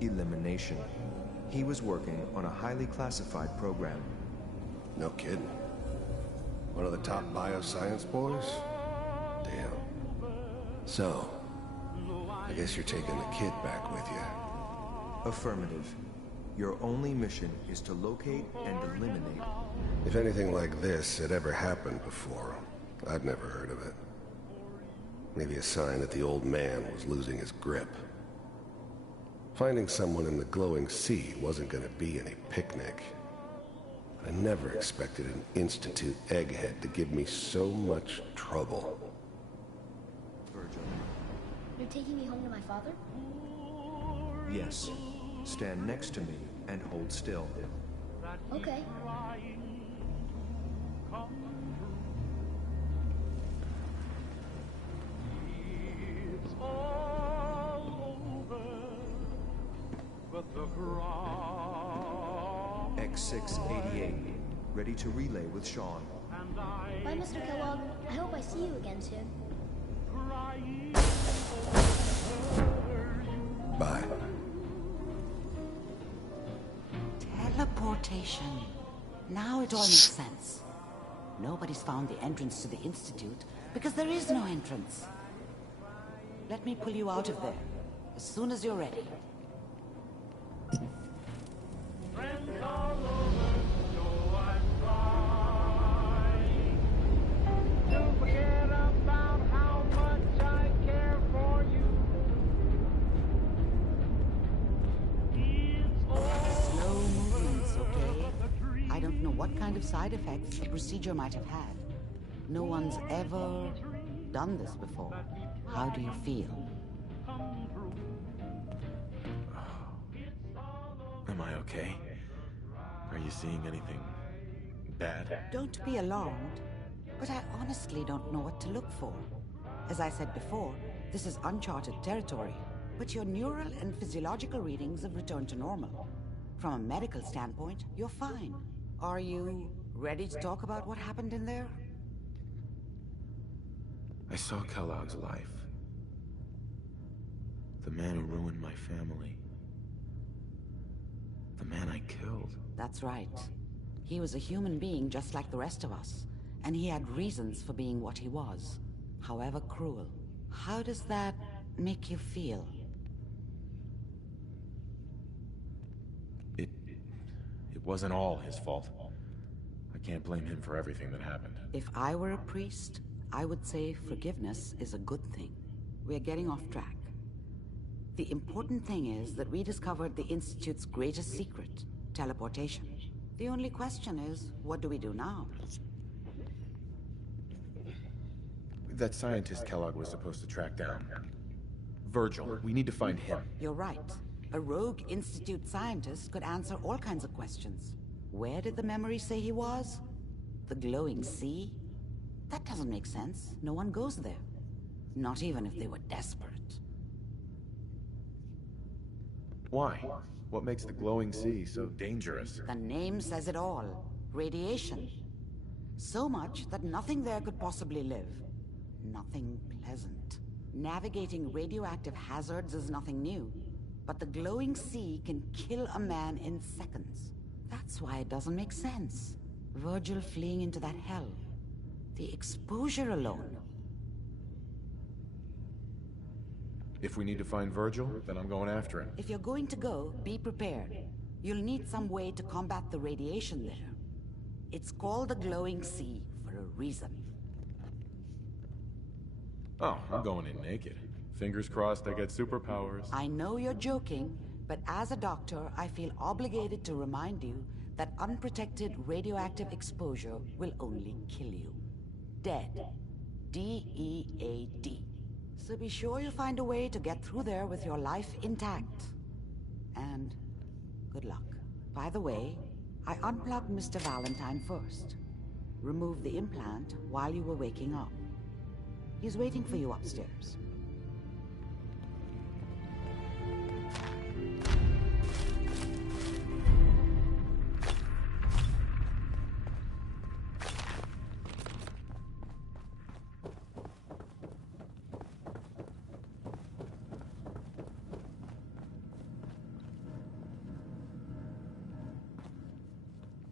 Elimination. He was working on a highly classified program. No kidding. One of the top bioscience boys? Damn. So, I guess you're taking the kid back with you. Affirmative. Your only mission is to locate and eliminate. If anything like this had ever happened before, I'd never heard of it. Maybe a sign that the old man was losing his grip. Finding someone in the glowing sea wasn't gonna be any picnic. I never expected an Institute egghead to give me so much trouble. Virgil. You're taking me home to my father? Yes. Stand next to me and hold still. Okay. X688, ready to relay with Sean. Bye, Mr. Kellogg. I hope I see you again soon. Bye. Teleportation. Now it all makes sense. Nobody's found the entrance to the Institute because there is no entrance. Let me pull you out of there as soon as you're ready. What kind of side effects the procedure might have had. No one's ever done this before. How do you feel? Am I okay? Are you seeing anything bad? Don't be alarmed, but I honestly don't know what to look for. As I said before, this is uncharted territory, but your neural and physiological readings have returned to normal. From a medical standpoint, you're fine. Are you ready to talk about what happened in there? I saw Kellogg's life. The man who ruined my family. The man I killed. That's right. He was a human being just like the rest of us, and he had reasons for being what he was, however cruel. How does that make you feel? It wasn't all his fault. I can't blame him for everything that happened. If I were a priest, I would say forgiveness is a good thing. We're getting off track. The important thing is that we discovered the Institute's greatest secret, teleportation. The only question is, what do we do now? That scientist Kellogg was supposed to track down. Virgil, we need to find him. You're right. A rogue Institute scientist could answer all kinds of questions. Where did the memory say he was? The glowing sea? That doesn't make sense. No one goes there. Not even if they were desperate. Why? What makes the glowing sea so dangerous? The name says it all. Radiation. So much that nothing there could possibly live. Nothing pleasant. Navigating radioactive hazards is nothing new. But the glowing sea can kill a man in seconds. That's why it doesn't make sense. Virgil fleeing into that hell. The exposure alone. If we need to find Virgil, then I'm going after him. If you're going to go, be prepared. You'll need some way to combat the radiation there. It's called the glowing sea for a reason. Oh, I'm going in naked. Fingers crossed I get superpowers. I know you're joking, but as a doctor, I feel obligated to remind you that unprotected radioactive exposure will only kill you. Dead. D-E-A-D. So be sure you find a way to get through there with your life intact. And good luck. By the way, I unplugged Mr. Valentine first. Removed the implant while you were waking up. He's waiting for you upstairs.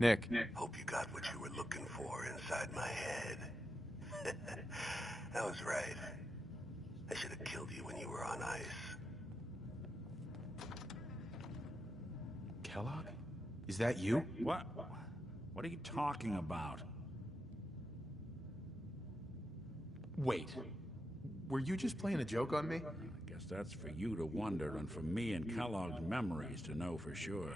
Nick. Hope you got what you were looking for inside my head. I was right. I should have killed you when you were on ice. Kellogg? Is that you? What? What are you talking about? Wait. Were you just playing a joke on me? I guess that's for you to wonder and for me and Kellogg's memories to know for sure.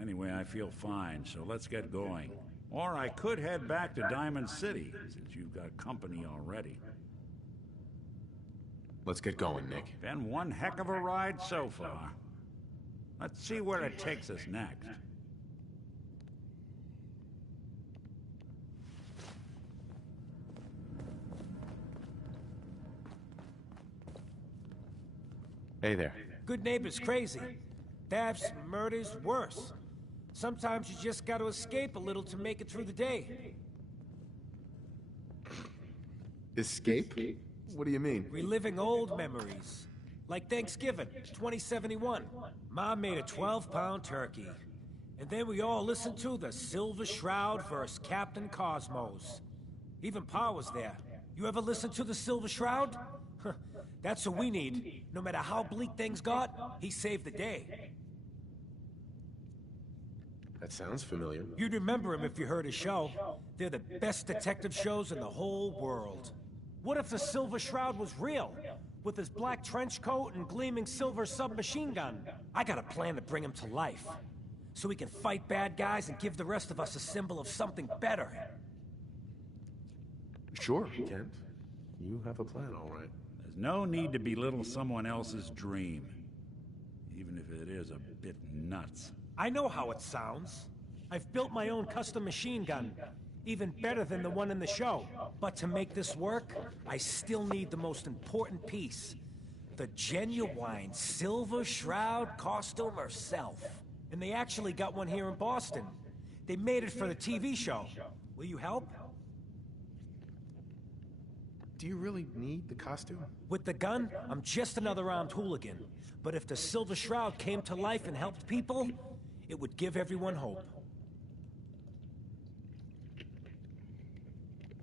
Anyway, I feel fine, so let's get going. Or I could head back to Diamond City, since you've got company already. Let's get going, Nick. Been one heck of a ride so far. Let's see where it takes us next. Hey there. Good neighbor's crazy. Thefts, murders, worse. Sometimes you just gotta escape a little to make it through the day. Escape? What do you mean? Reliving old memories. Like Thanksgiving, 2071. Mom made a 12-pound turkey. And then we all listened to the Silver Shroud versus Captain Cosmos. Even Pa was there. You ever listen to the Silver Shroud? That's what we need. No matter how bleak things got, he saved the day. That sounds familiar. You'd remember him if you heard his show. They're the best detective shows in the whole world. What if the Silver Shroud was real? With his black trench coat and gleaming silver submachine gun. I got a plan to bring him to life. So he can fight bad guys and give the rest of us a symbol of something better. Sure, Kent. You have a plan, all right. There's no need to belittle someone else's dream. Even if it is a bit nuts. I know how it sounds. I've built my own custom machine gun. Even better than the one in the show. But to make this work, I still need the most important piece. The genuine Silver Shroud costume herself. And they actually got one here in Boston. They made it for the TV show. Will you help? Do you really need the costume? With the gun, I'm just another armed hooligan. But if the Silver Shroud came to life and helped people, it would give everyone hope.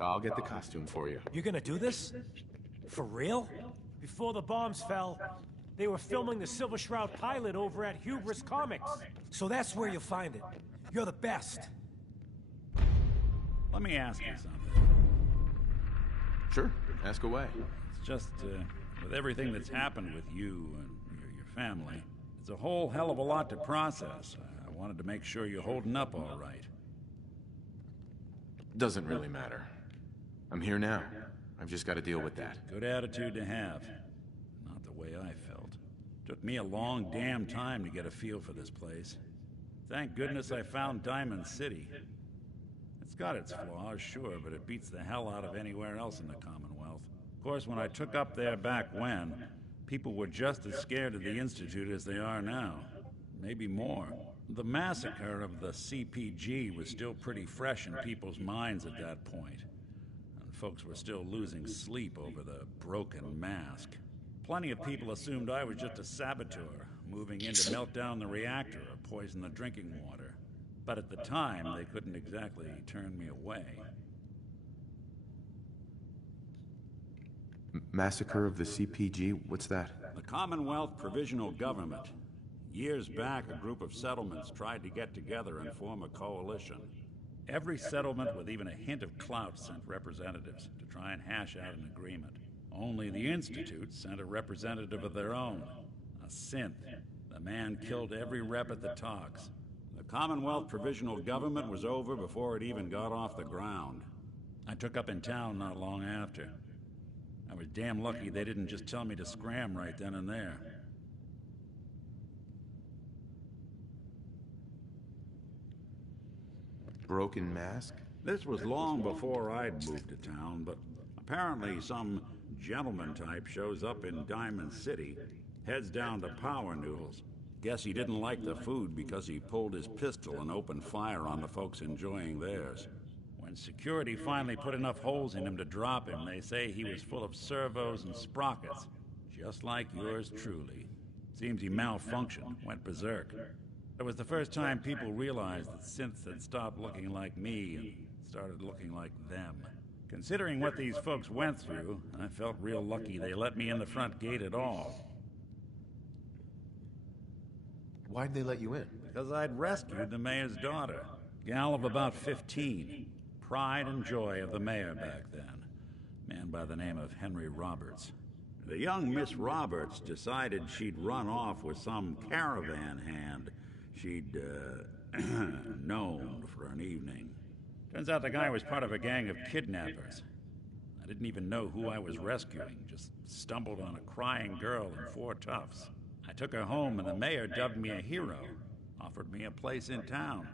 I'll get the costume for you. You're gonna do this? For real? Before the bombs fell, they were filming the Silver Shroud pilot over at Hubris Comics. So that's where you'll find it. You're the best. Let me ask you something. Sure, ask away. It's just, with everything that's happened with you and your family, it's a whole hell of a lot to process. I wanted to make sure you're holding up all right. Doesn't really matter. I'm here now. I've just got to deal with that. Good attitude to have. Not the way I felt. Took me a long damn time to get a feel for this place. Thank goodness I found Diamond City. It's got its flaws, sure, but it beats the hell out of anywhere else in the Commonwealth. Of course, when I took up there back when, people were just as scared of the Institute as they are now. Maybe more. The massacre of the CPG was still pretty fresh in people's minds at that point. And folks were still losing sleep over the broken mask. Plenty of people assumed I was just a saboteur, moving in to melt down the reactor or poison the drinking water. But at the time, they couldn't exactly turn me away. Massacre of the CPG? What's that? The Commonwealth Provisional Government. Years back, a group of settlements tried to get together and form a coalition. Every settlement with even a hint of clout sent representatives to try and hash out an agreement. Only the Institute sent a representative of their own, a synth. The man killed every rep at the talks. The Commonwealth Provisional Government was over before it even got off the ground. I took up in town not long after. I was damn lucky they didn't just tell me to scram right then and there. Broken mask? This was long before I'd moved to town, but apparently some gentleman type shows up in Diamond City, heads down to Power Noodles. Guess he didn't like the food because he pulled his pistol and opened fire on the folks enjoying theirs. When security finally put enough holes in him to drop him, they say he was full of servos and sprockets, just like yours truly. Seems he malfunctioned, went berserk. It was the first time people realized that synths had stopped looking like me and started looking like them. Considering what these folks went through, I felt real lucky they let me in the front gate at all. Why'd they let you in? Because I'd rescued the mayor's daughter. Gal of about 15. Pride and joy of the mayor back then. Man by the name of Henry Roberts. The young Miss Roberts decided she'd run off with some caravan hand she'd, known for an evening. Turns out the guy was part of a gang of kidnappers. I didn't even know who I was rescuing, just stumbled on a crying girl and 4 toughs. I took her home and the mayor dubbed me a hero, offered me a place in town.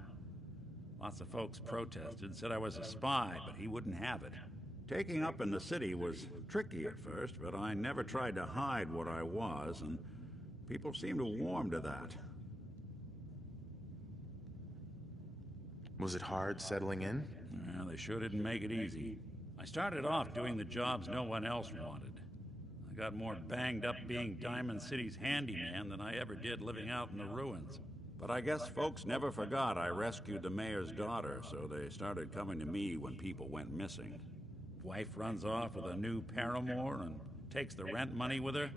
Lots of folks protested, said I was a spy, but he wouldn't have it. Taking up in the city was tricky at first, but I never tried to hide what I was, and people seemed to warm to that. Was it hard settling in? Well, they sure didn't make it easy. I started off doing the jobs no one else wanted. I got more banged up being Diamond City's handyman than I ever did living out in the ruins. But I guess folks never forgot I rescued the mayor's daughter, so they started coming to me when people went missing. Wife runs off with a new paramour and takes the rent money with her.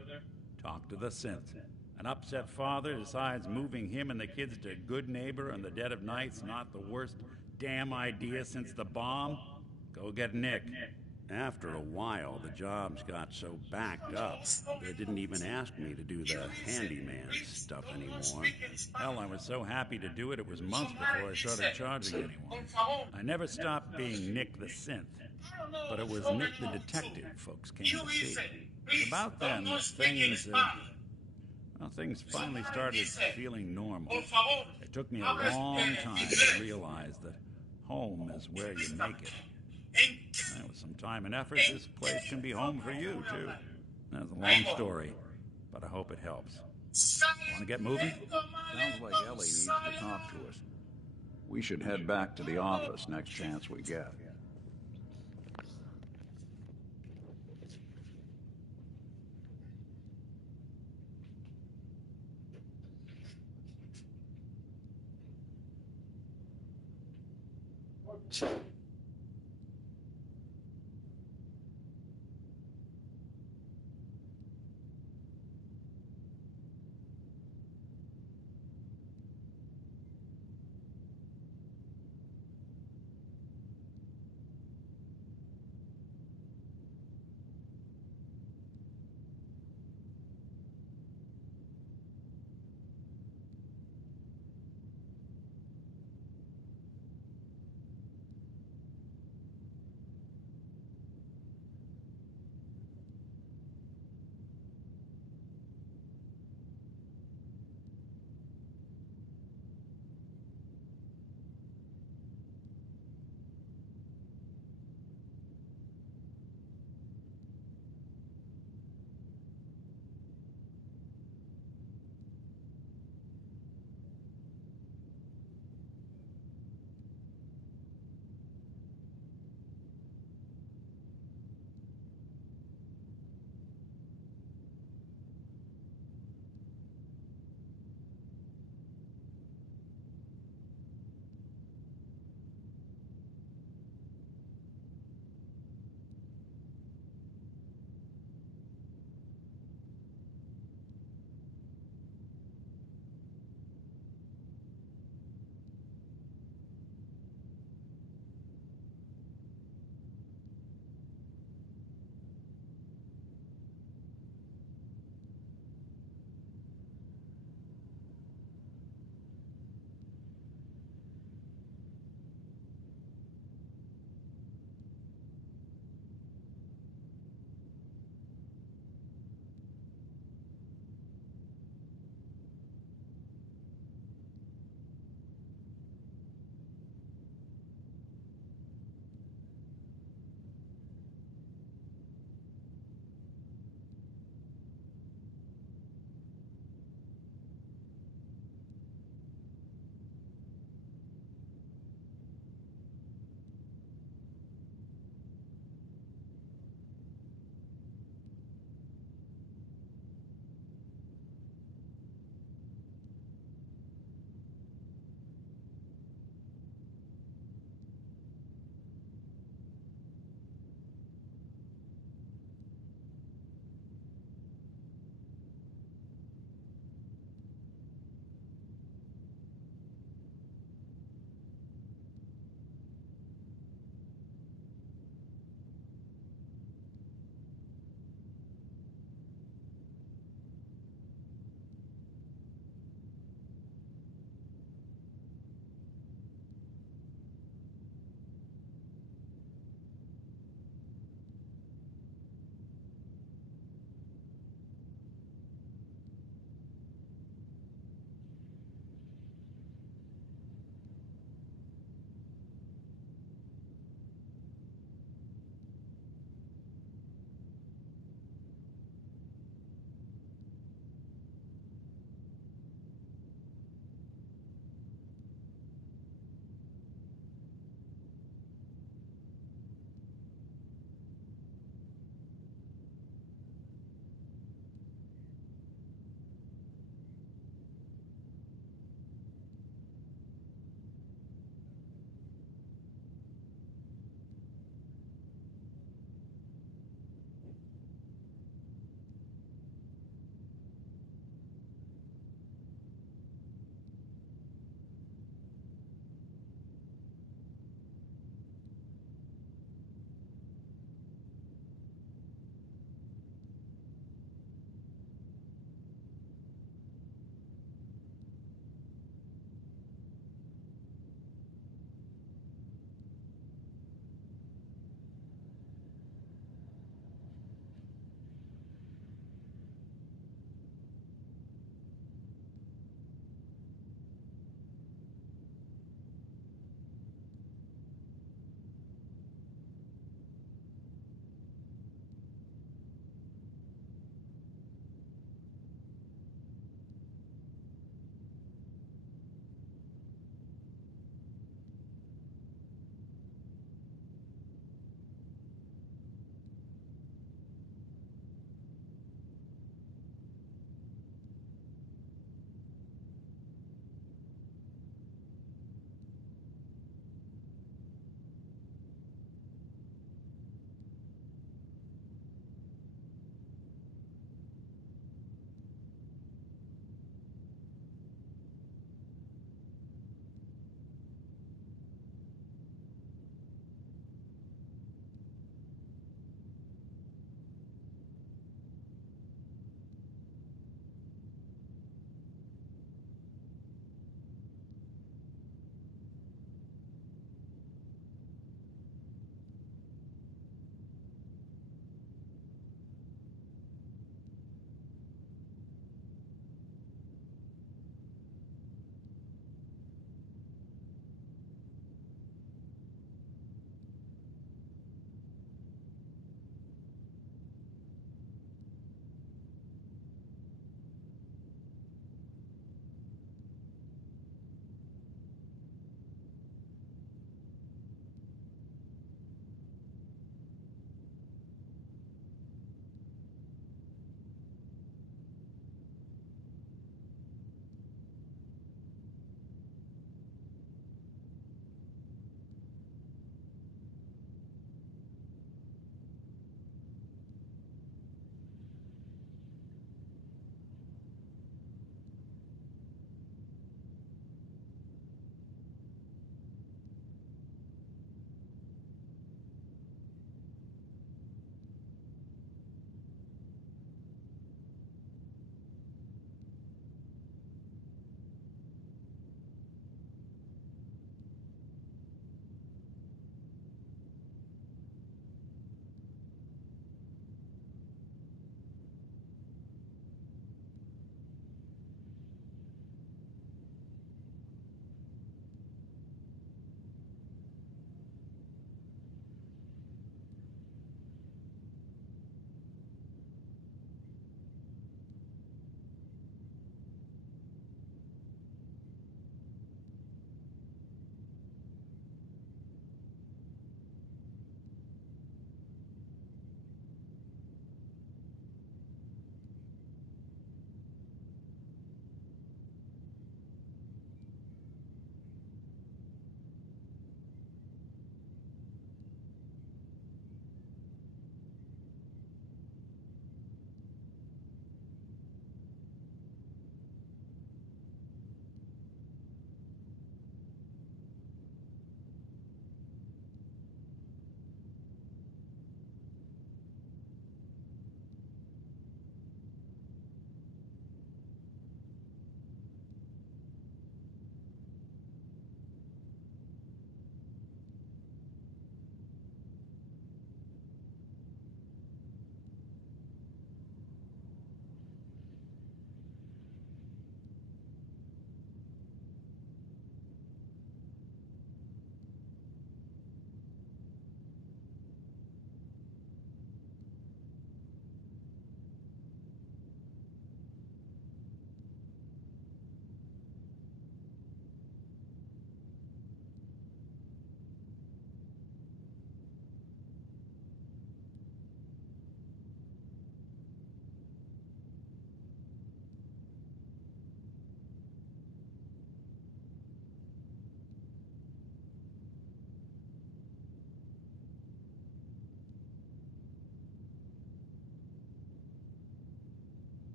Talk to the synth. An upset father decides moving him and the kids to Good Neighbor in the dead of night's not the worst damn idea since the bomb. Go get Nick. After a while, the jobs got so backed up, they didn't even ask me to do the handyman stuff anymore. Hell, I was so happy to do it, it was months before I started charging anyone. I never stopped being Nick the Synth, but it was Nick the Detective folks came to see. It was about then that things finally started feeling normal. It took me a long time to realize that home is where you make it. And with some time and effort, this place can be home for you, too. That's a long story, but I hope it helps. Want to get moving? Sounds like Ellie needs to talk to us. We should head back to the office next chance we get.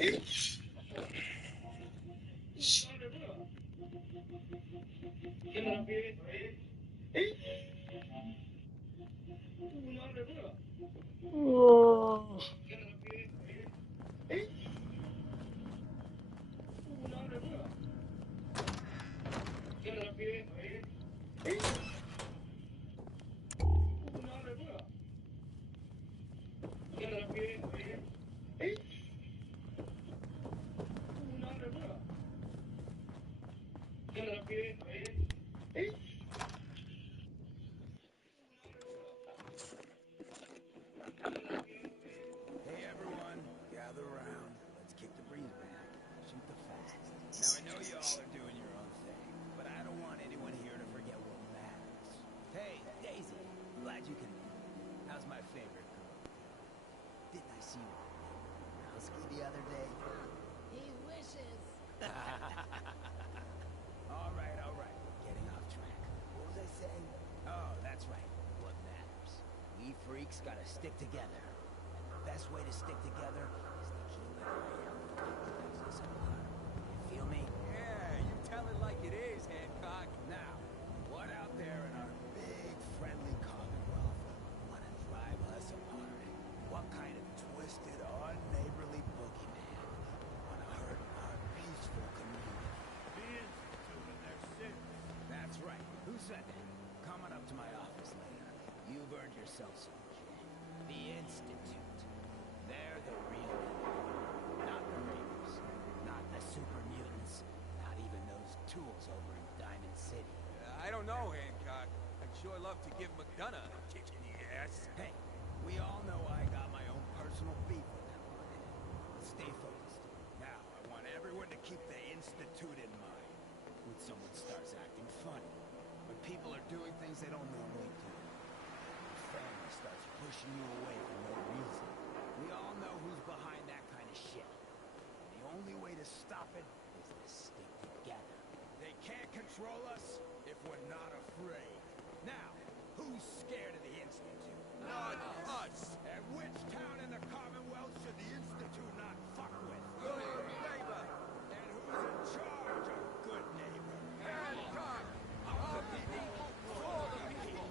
Oh. Hey everyone, gather around. Let's kick the breeze back. Shoot the fast. Now I know y'all are doing your own thing, but I don't want anyone here to forget what matters. Hey, Daisy, glad you can. How's my favorite girl? Didn't I see you on Husky the other day? He wishes. All right. Getting off track. What was I saying? Oh, that's right. What matters. We freaks gotta stick together. And the best way to stick together is to keep an eye out for people that makes us apart. You feel me? Yeah, you tell it like it is, Hancock. Now, what out there in our big, friendly Commonwealth wanna drive us apart? What kind of twisted, unneighborly boogeyman wanna hurt our peaceful community? The Institute and their sins. That's right. Who said that? Coming up to my office later. You've earned yourself some shit. The Institute. They're the real enemy. Not the Raiders. Not the super mutants. Not even those tools over in Diamond City. I don't know, Hancock. I'd sure love to give McDonough a kick in the ass. Hey, we all know I got my own personal beef with that one. Stay focused. Now, I want everyone to keep the Institute in mind. When someone starts acting funny. When people are doing things they don't normally do. When family starts pushing you away for no reason. We all know who's behind that kind of shit. And the only way to stop it is to stick together. They can't control us if we're not afraid. Now, who's scared of the Institute? Not us! And which town in the Commonwealth should the Institute not fuck with? Good neighbor! And who's in charge of good neighbor? Hancock! Of the people, for the people!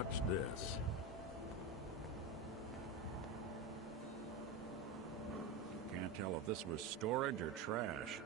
What's this? Can't tell if this was storage or trash.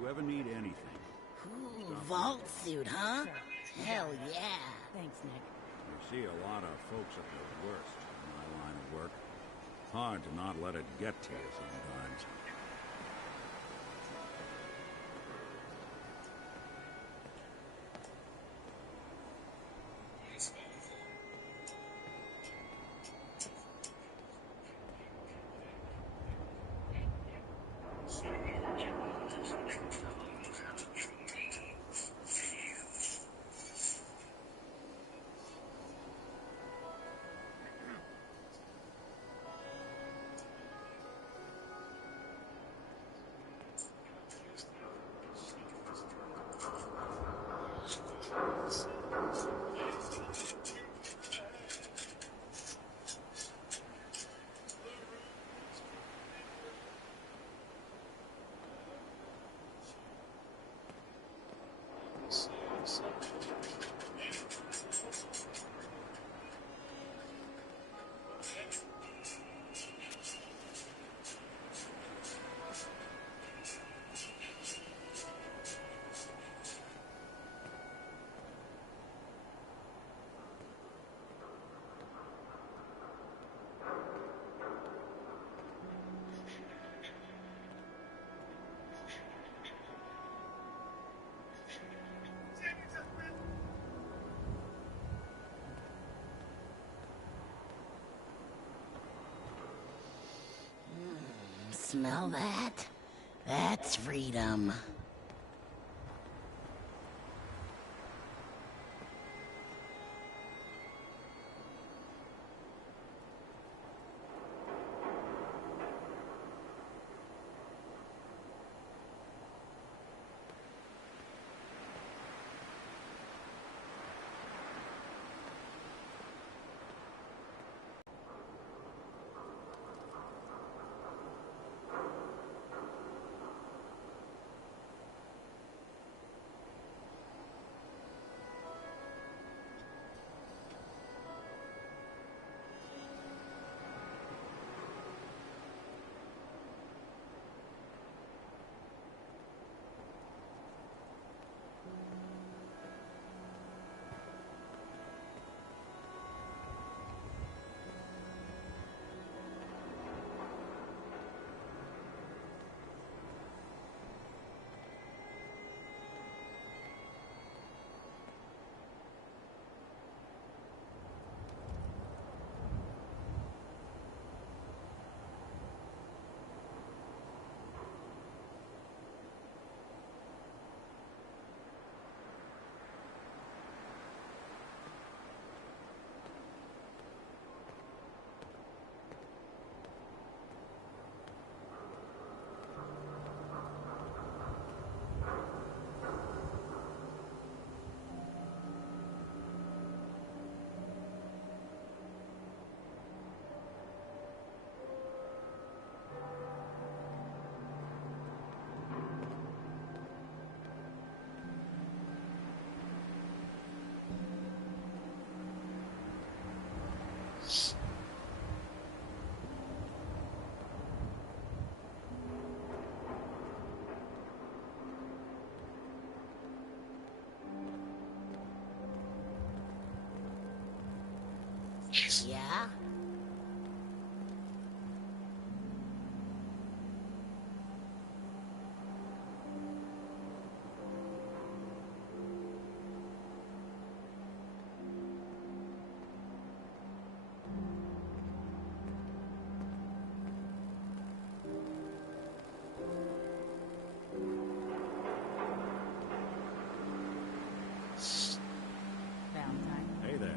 You ever need anything? Ooh, vault suit, huh? Hell yeah. Thanks, Nick. You see a lot of folks at their worst in my line of work. Hard to not let it get to you sometimes. Smell that? That's freedom. Yeah? Hey there.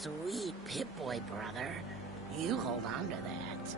Sweet Pip-Boy, brother. You hold on to that.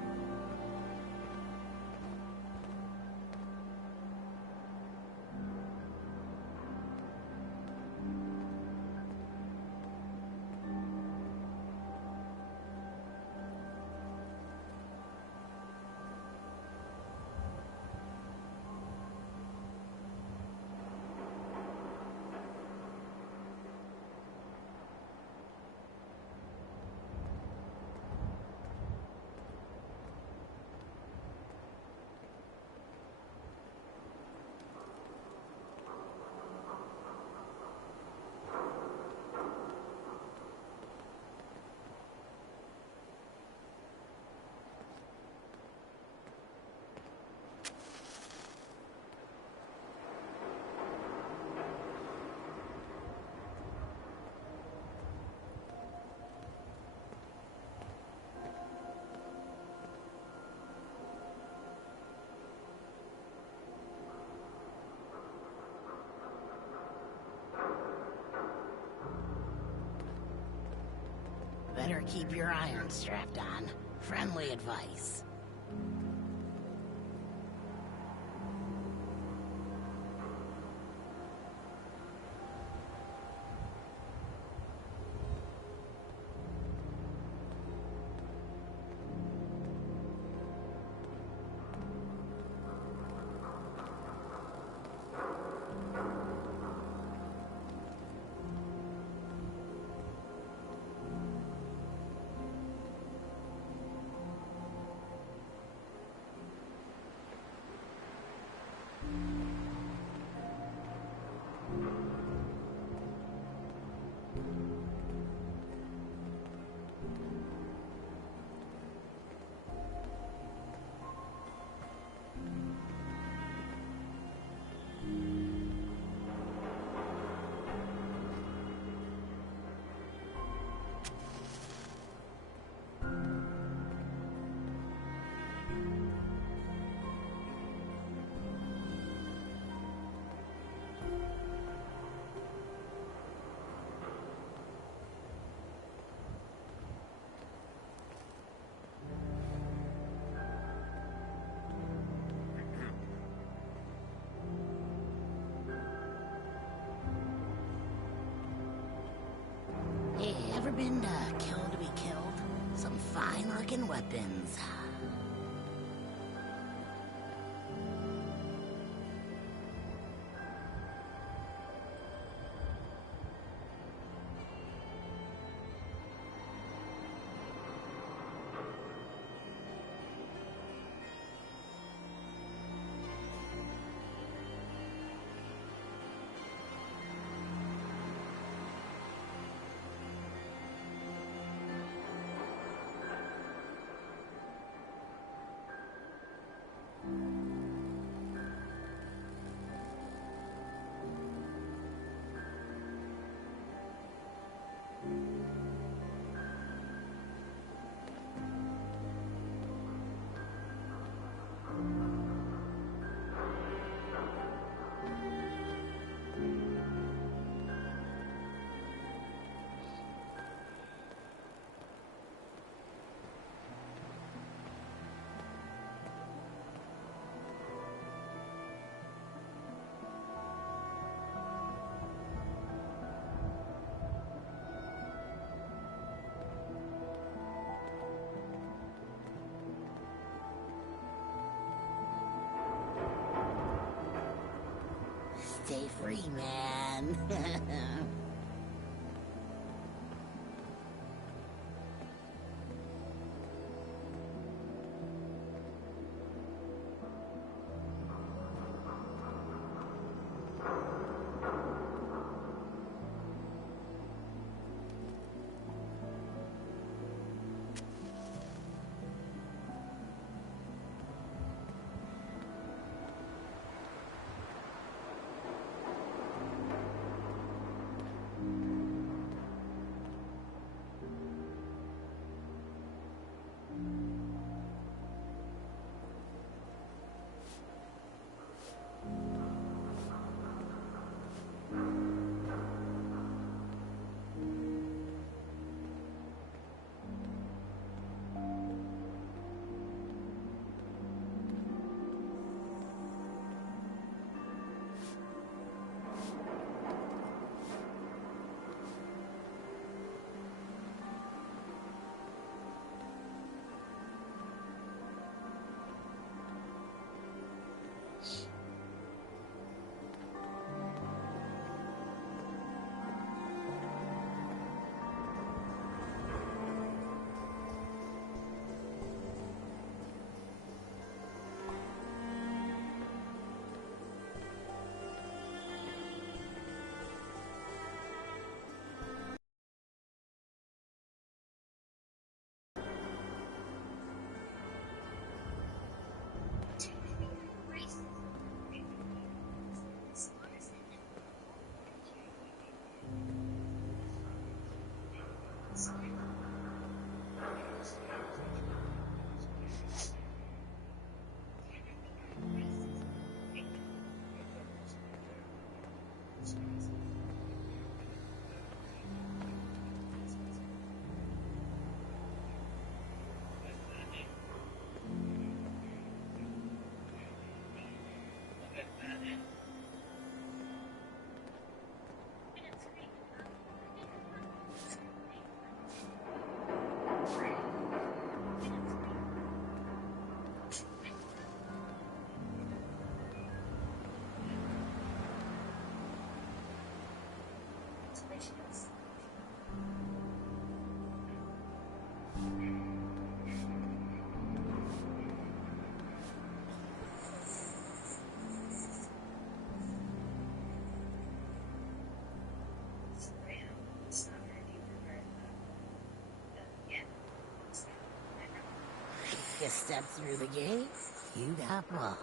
Better keep your iron strapped on. Friendly advice. Hey, ever been killed to be killed? Some fine-looking weapons. Stay free, man. You step through the gate, you got balls.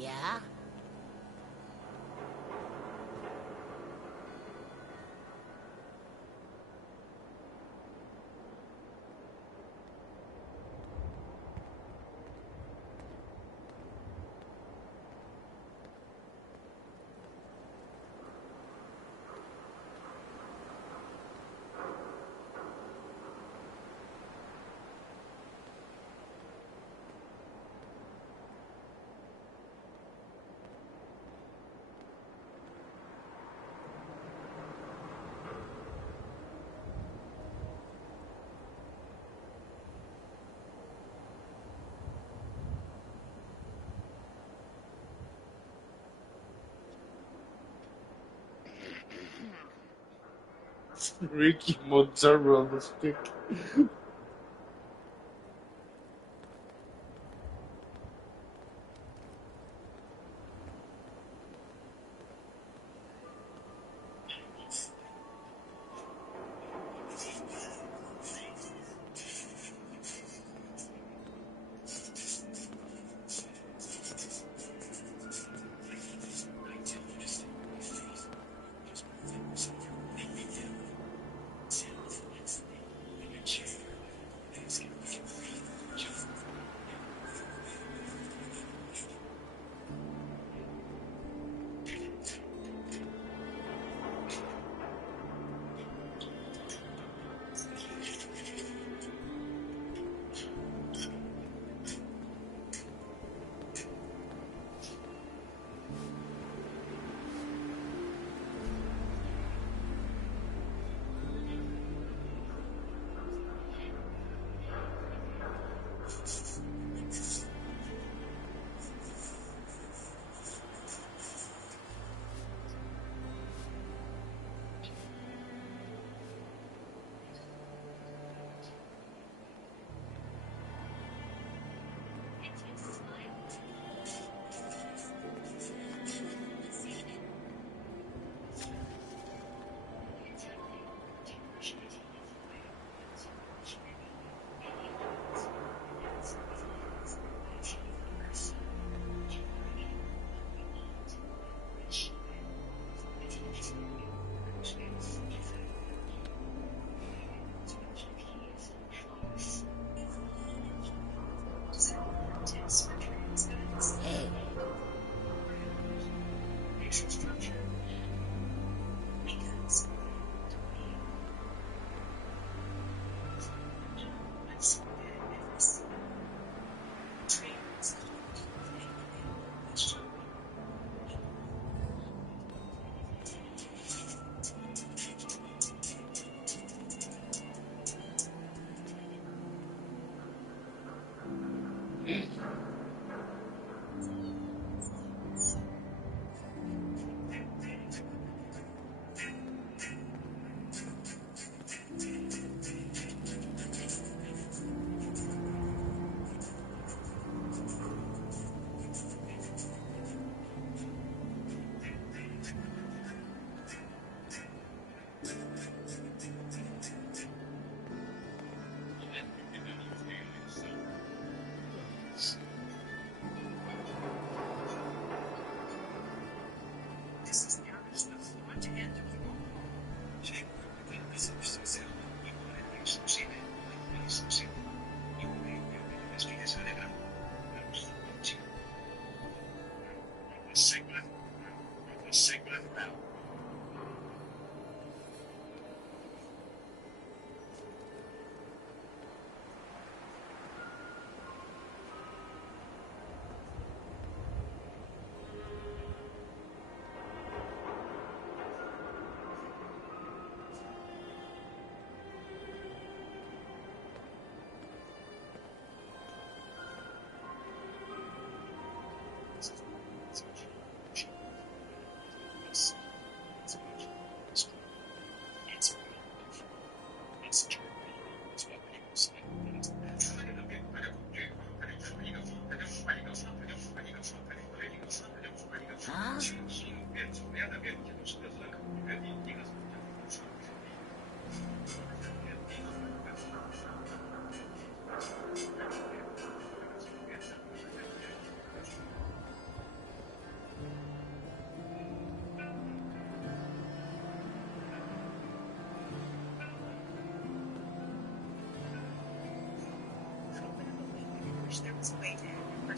Yeah? Ricky Mozzarella on the stick.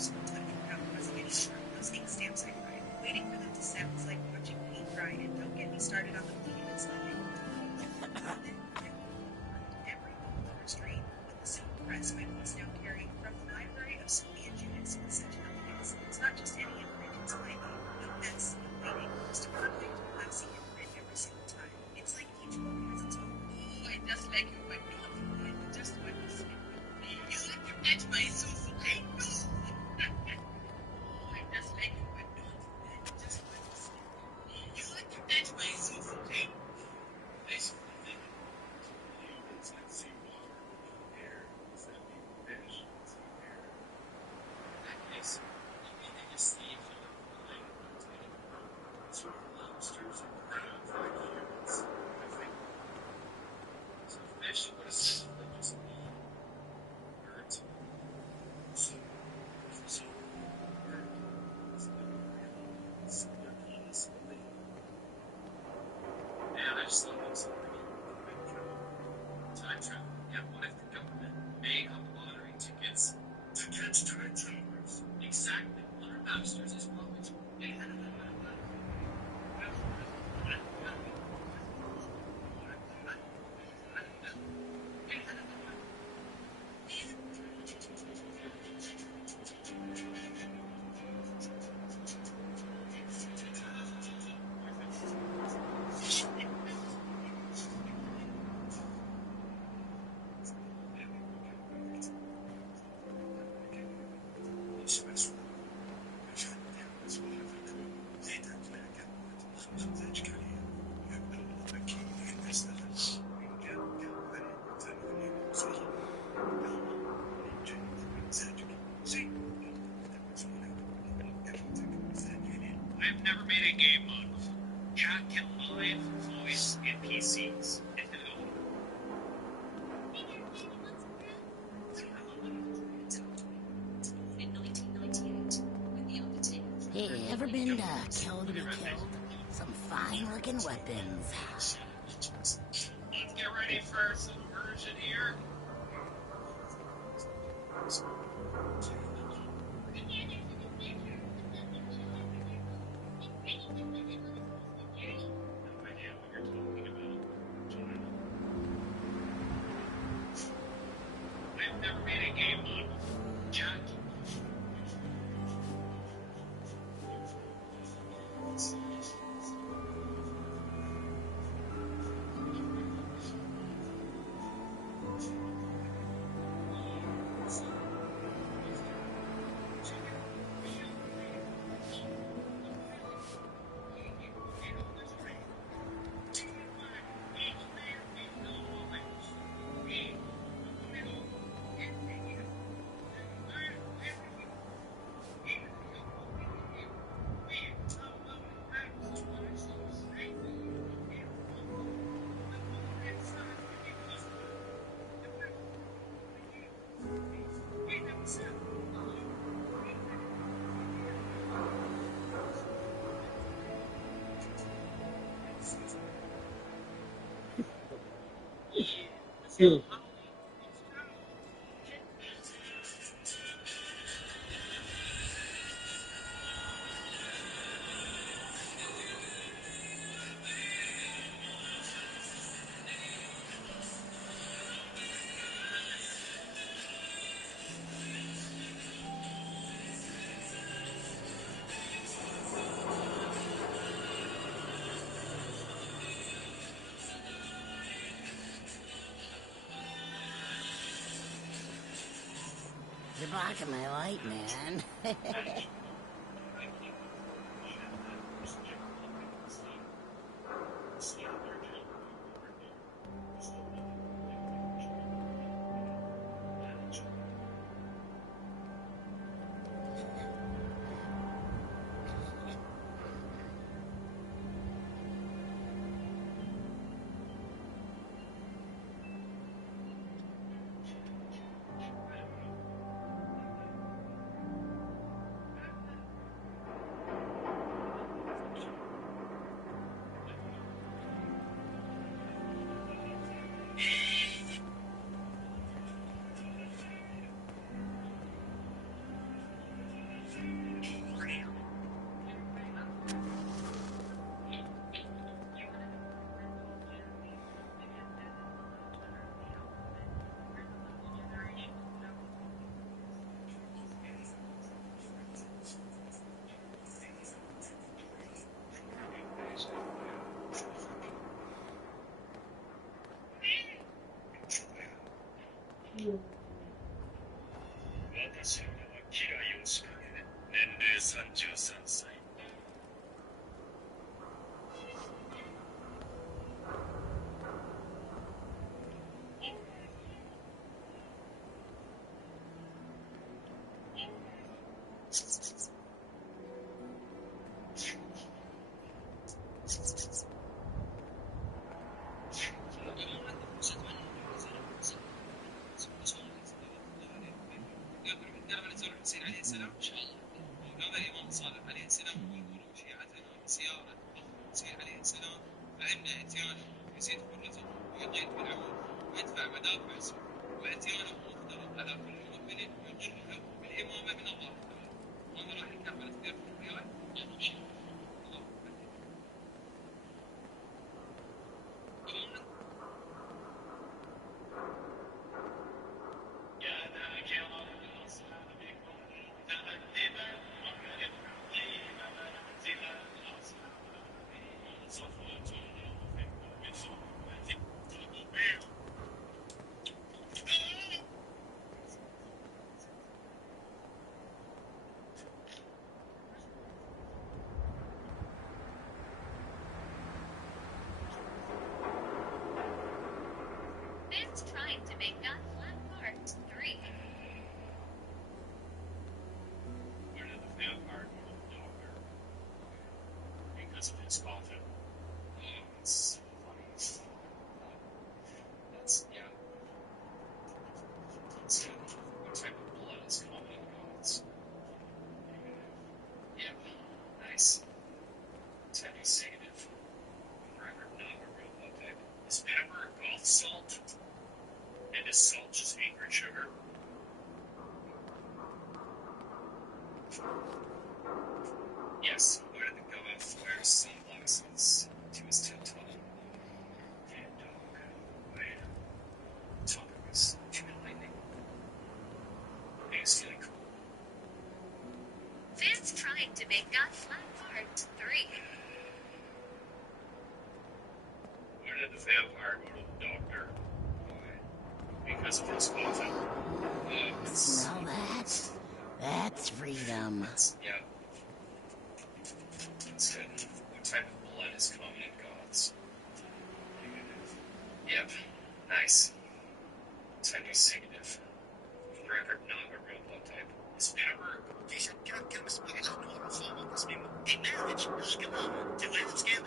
personal touch without causing any harm. Those ink stamps I tried. Waiting for them to set was like watching paint dry, and don't get me started on the bleeding and slugging. Every first read with the Silver Press by Paul Snow Carey from the Library of Sophia Judith with Sentimental Hits. It's not just any imprint, it's my own. No mess, no bleeding, just a perfect, classy imprint every single time. It's like each book has its own. Oh, I just like your white cloth. I just want to see you. You like to match my Susie. I know. Oh, I just like your white cloth. I just want to see you. You like to match my Susie. I know. I just thought that was time travel. Yeah, what if the government made up lottery tickets to catch time travelers? Exactly. Our masters is public. I've never made a game mode before. Chat can live voice NPCs. Hey, ever been killed to be killed? Some fine-looking weapons. Let's get ready for some version here. I've never made a game mode before. Chat. You're blocking my light, man. 私の名はキラヨシカゲ。年齢33歳。يصير عليه السلام ان شاء الله. هذا الامام صالح عليه السلام ويقولون شيعتنا سياره يصير عليه السلام فان اتيانه يزيد حرته ويقيد بالعمل ويدفع مدافع السوء واتيانه مفترض على كل مؤمن يقره بالامامه من الله تعالى. هذا راح يكمل كثير في الرياض ما في شيء. الله يا ذاك يا رب الاصحاب بكم متأدبا وكرم عظيما منزلا الاصحاب صفوة وفكر بصحبة تطبيع. Vince trying to make God Flat Part 3. Where did the vampire go to the doctor? Because of his coffin. Oh, it's so funny. That's, yeah. That's what type of blood is common in gods? Yeah, nice. It's heavy negative. Forever not a real blood type. Is pepper goth salt? And is salt just acrid sugar? Yes, where did the Goth wear sunglasses to his tip-top? Damn dog. Wait. Topic is human lightning. Hey, it's feeling cool. Vince trying to make God Flat Part 3. Where did the vampire go to the doctor? Why? Because of his coffin. Smell that? That's freedom. Yeah. That's good. What type of blood is common in gods? Yep. Nice. It's heavy negative. For the record, not a real blood type. Is pepper... Jason, كم اسمع له نور وصوم تصميم الناتج مش كمان تغير سكيل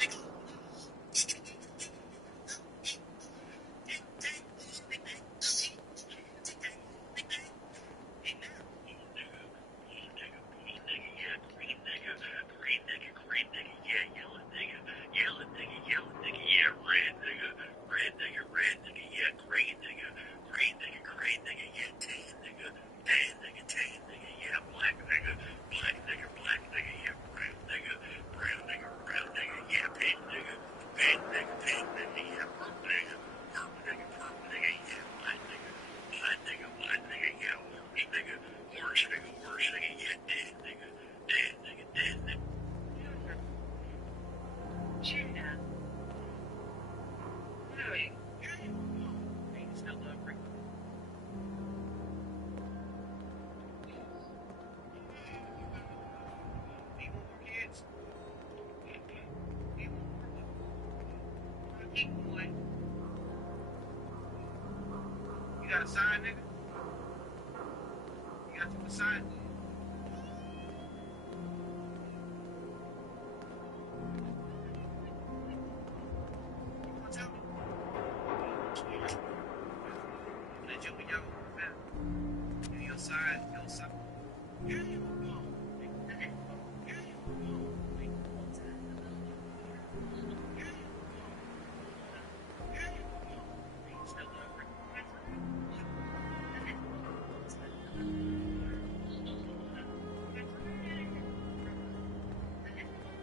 You got a sign, nigga? You got to sign, nigga. You gonna tell me? Let you be your man. Give your side, your side. Here you go. Here you go.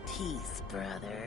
Peace, brother.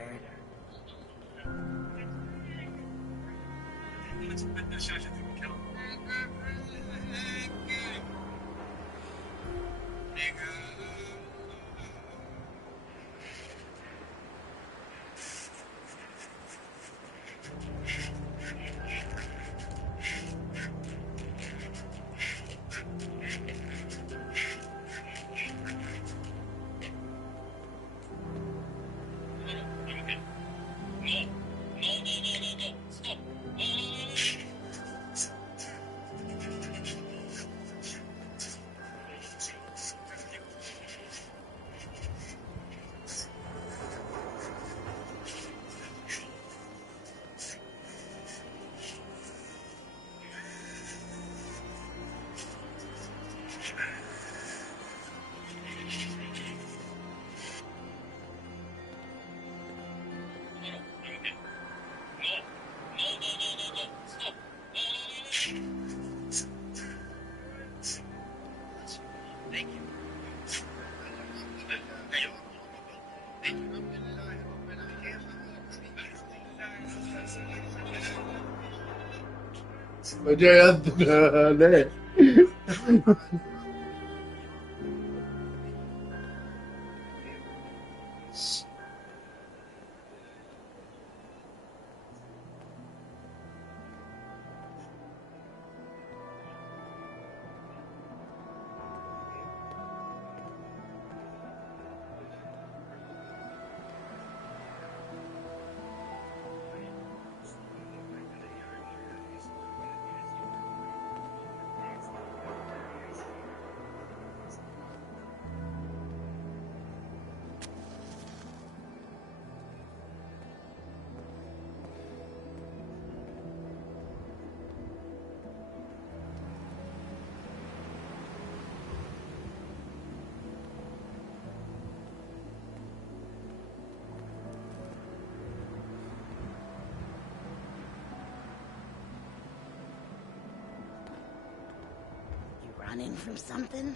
Running from something?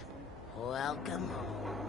Welcome home.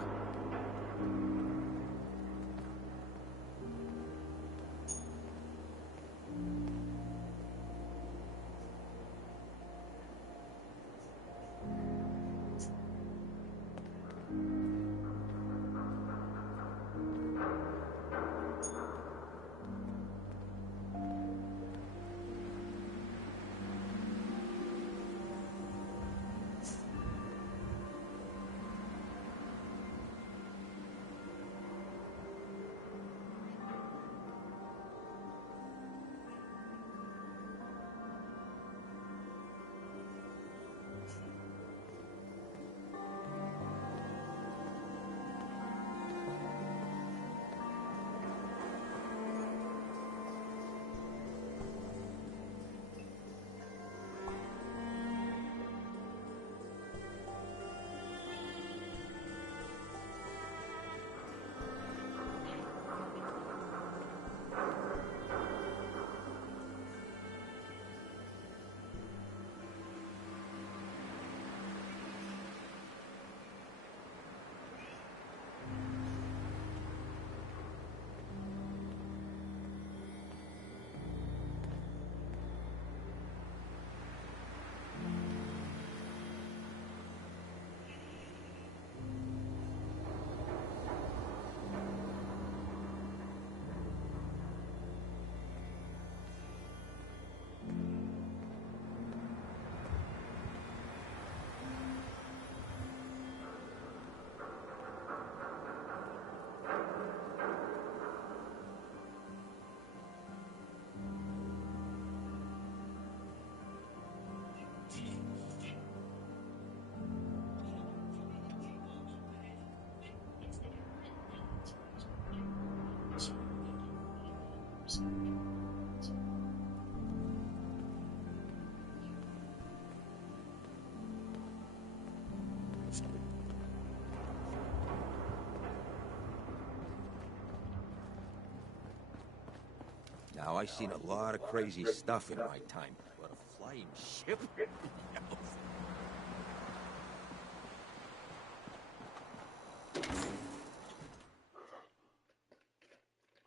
Now, I've seen a lot of crazy stuff in my time, but a flying ship?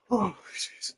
Oh, jeez.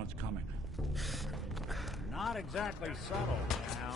someone's coming. Not exactly subtle now.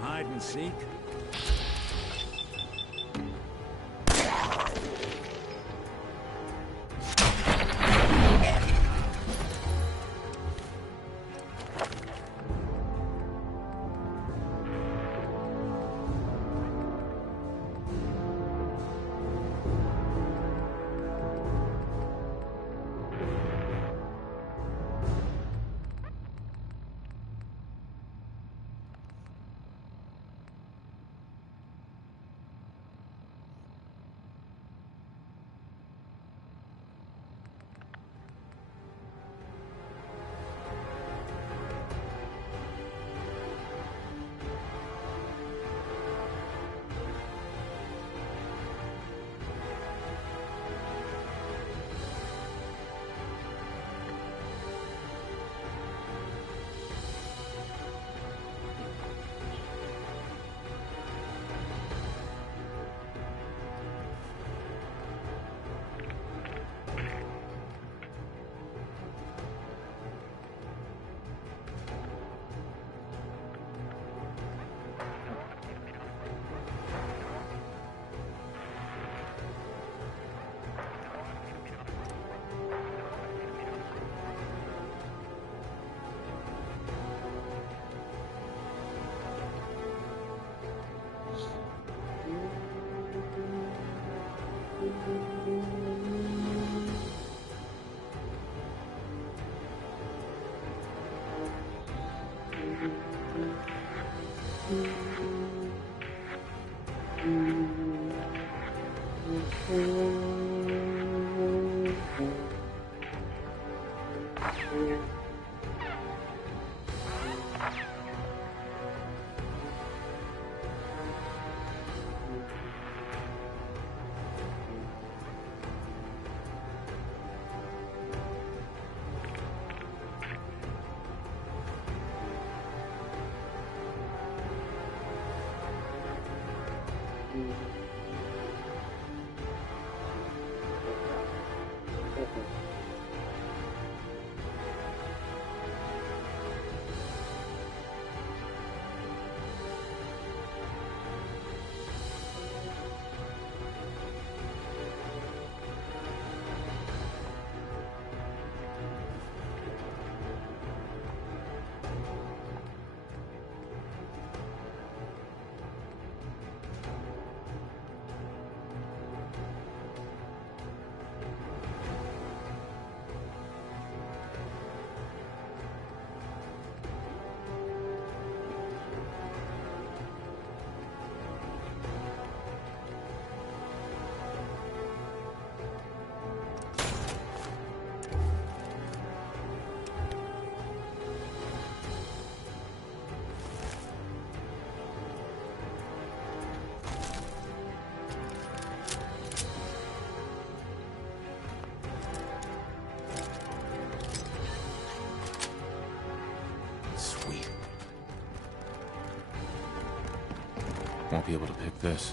Hide and seek? Won't be able to pick this.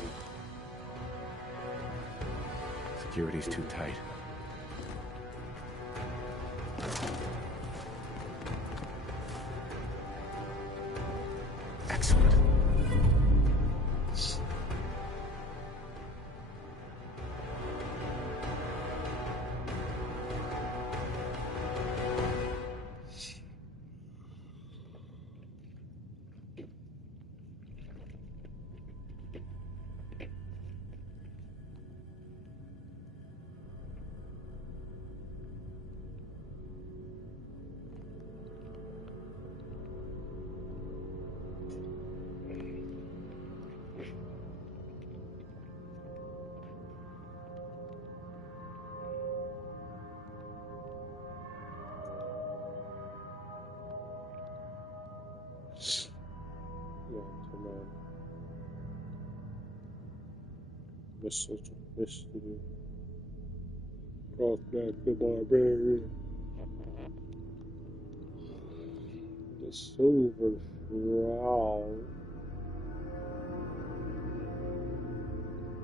Security's too tight. Excellent. تمام. Message of mystery. Brought back the barbarian. The silver shroud.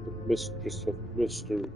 The mistress of mystery.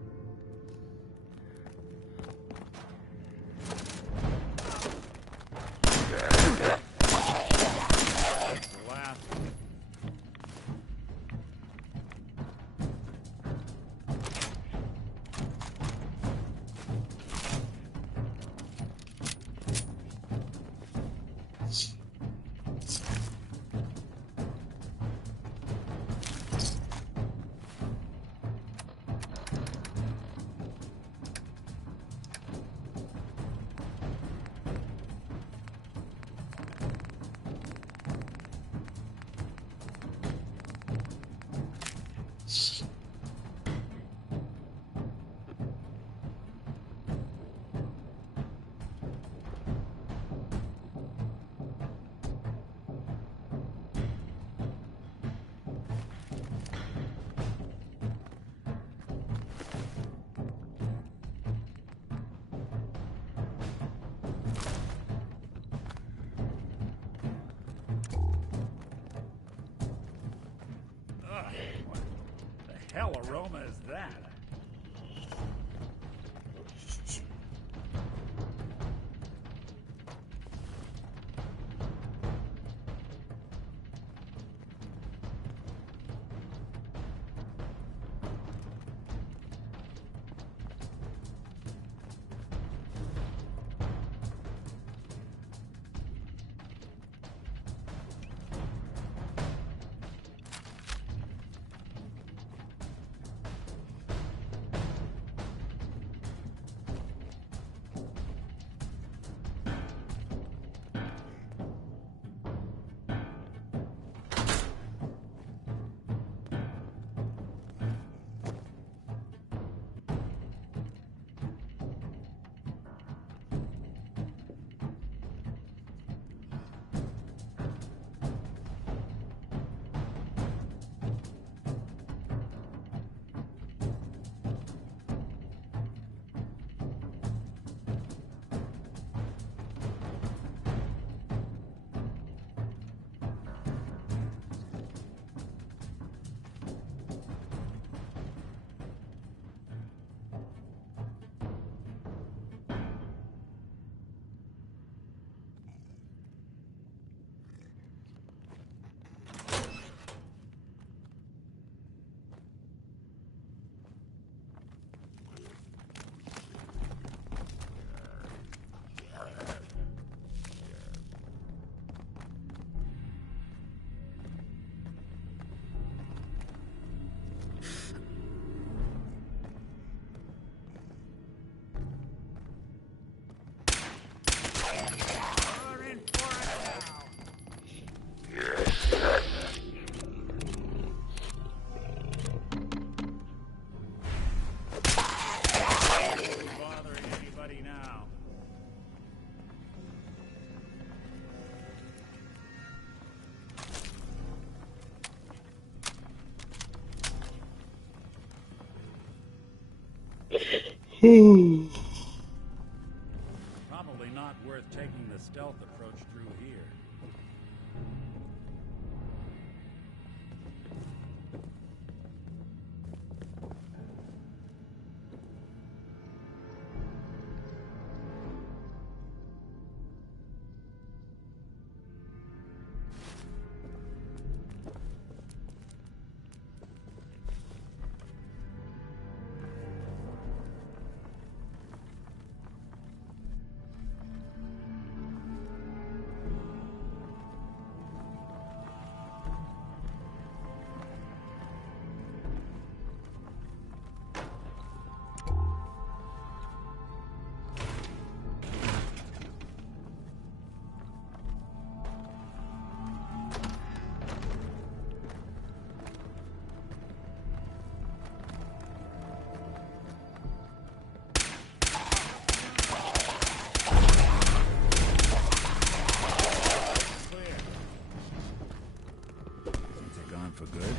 The hell aroma is that? Probably not worth taking the stealth approach through here. for good.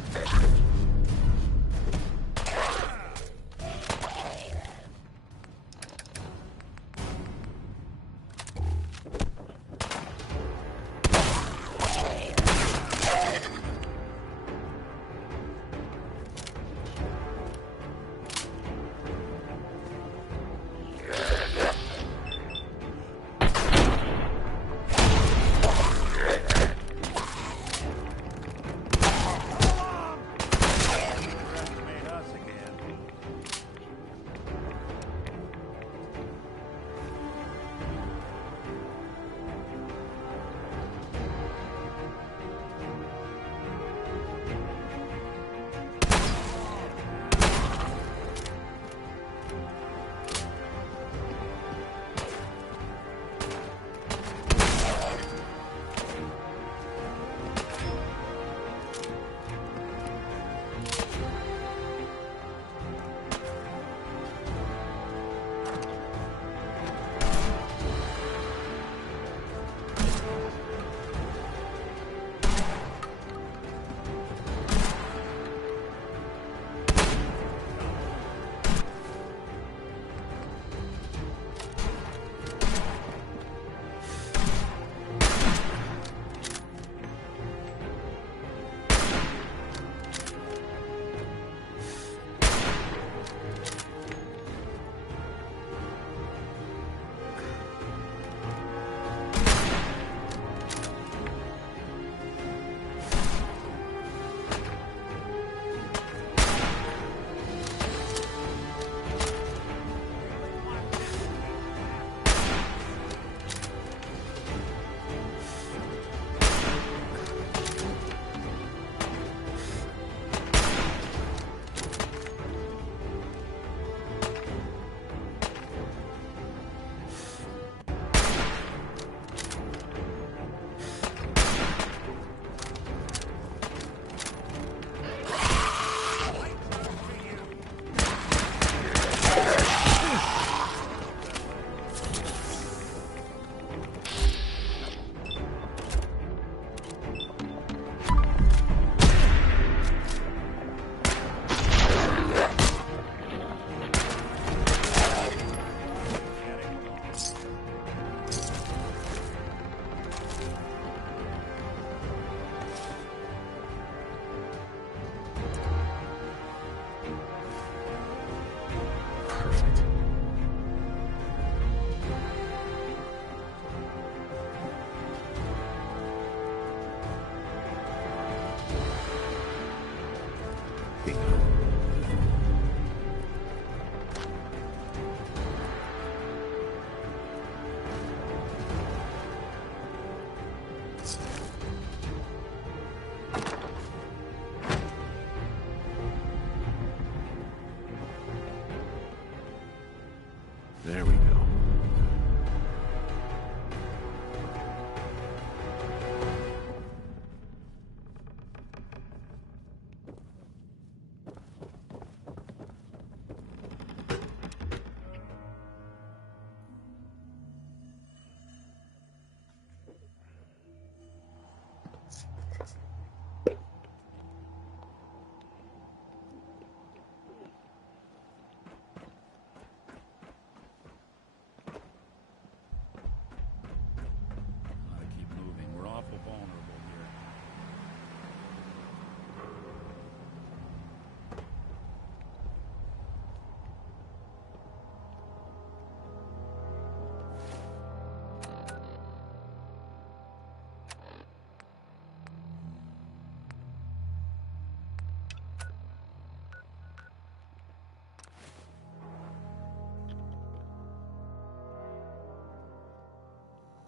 There we go.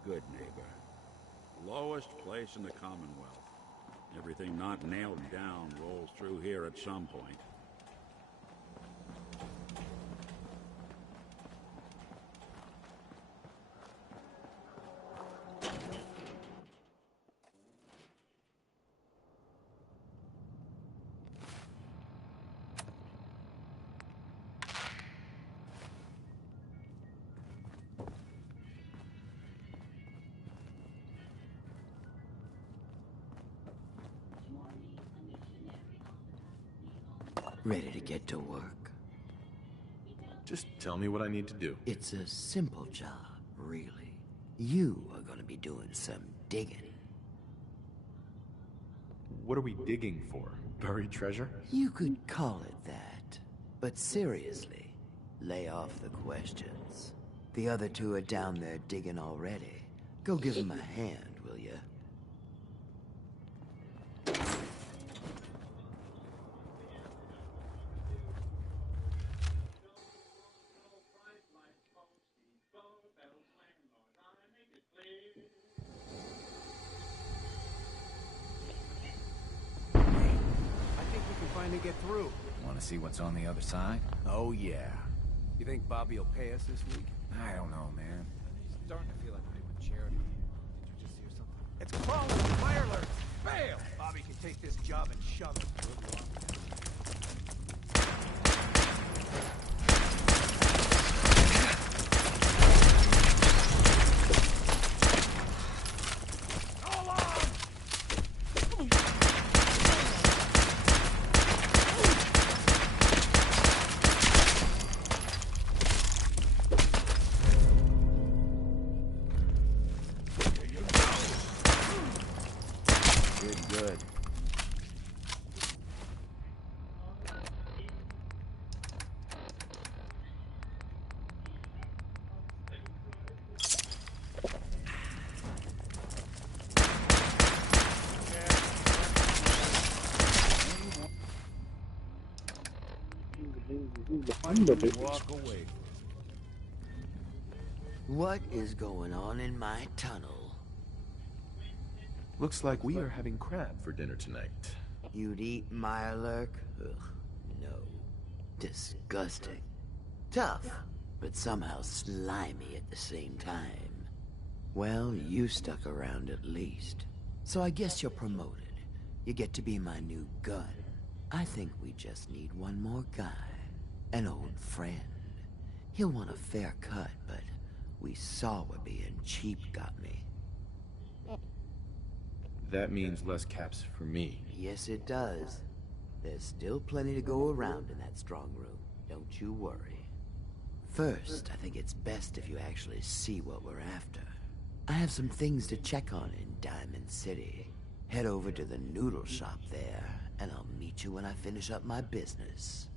Good neighbor. Lowest place in the Commonwealth. Everything not nailed down rolls through here at some point. Ready to get to work? Just tell me what I need to do. It's a simple job, really. You are gonna be doing some digging. What are we digging for? Buried treasure? You could call it that. But seriously, lay off the questions. The other two are down there digging already. Go give them a hand, will ya? To get through. Want to see what's on the other side? Oh, yeah. You think Bobby will pay us this week? I don't know, man. I'm starting to feel like doing charity. Did you just hear something? It's crawling! Fire alert! Fail! Bobby can take this job and shove it. Good. Walk away. What is going on in my tunnel? Looks like we are having crab for dinner tonight. You'd eat Mirelurk? Ugh, no. Disgusting. Tough, but somehow slimy at the same time. Well, you stuck around at least. So I guess you're promoted. You get to be my new gun. I think we just need one more guy. An old friend. He'll want a fair cut, but we saw what being cheap got me. That means less caps for me. Yes, it does. There's still plenty to go around in that strong room. Don't you worry. First, I think it's best if you actually see what we're after. I have some things to check on in Diamond City. Head over to the noodle shop there, and I'll meet you when I finish up my business.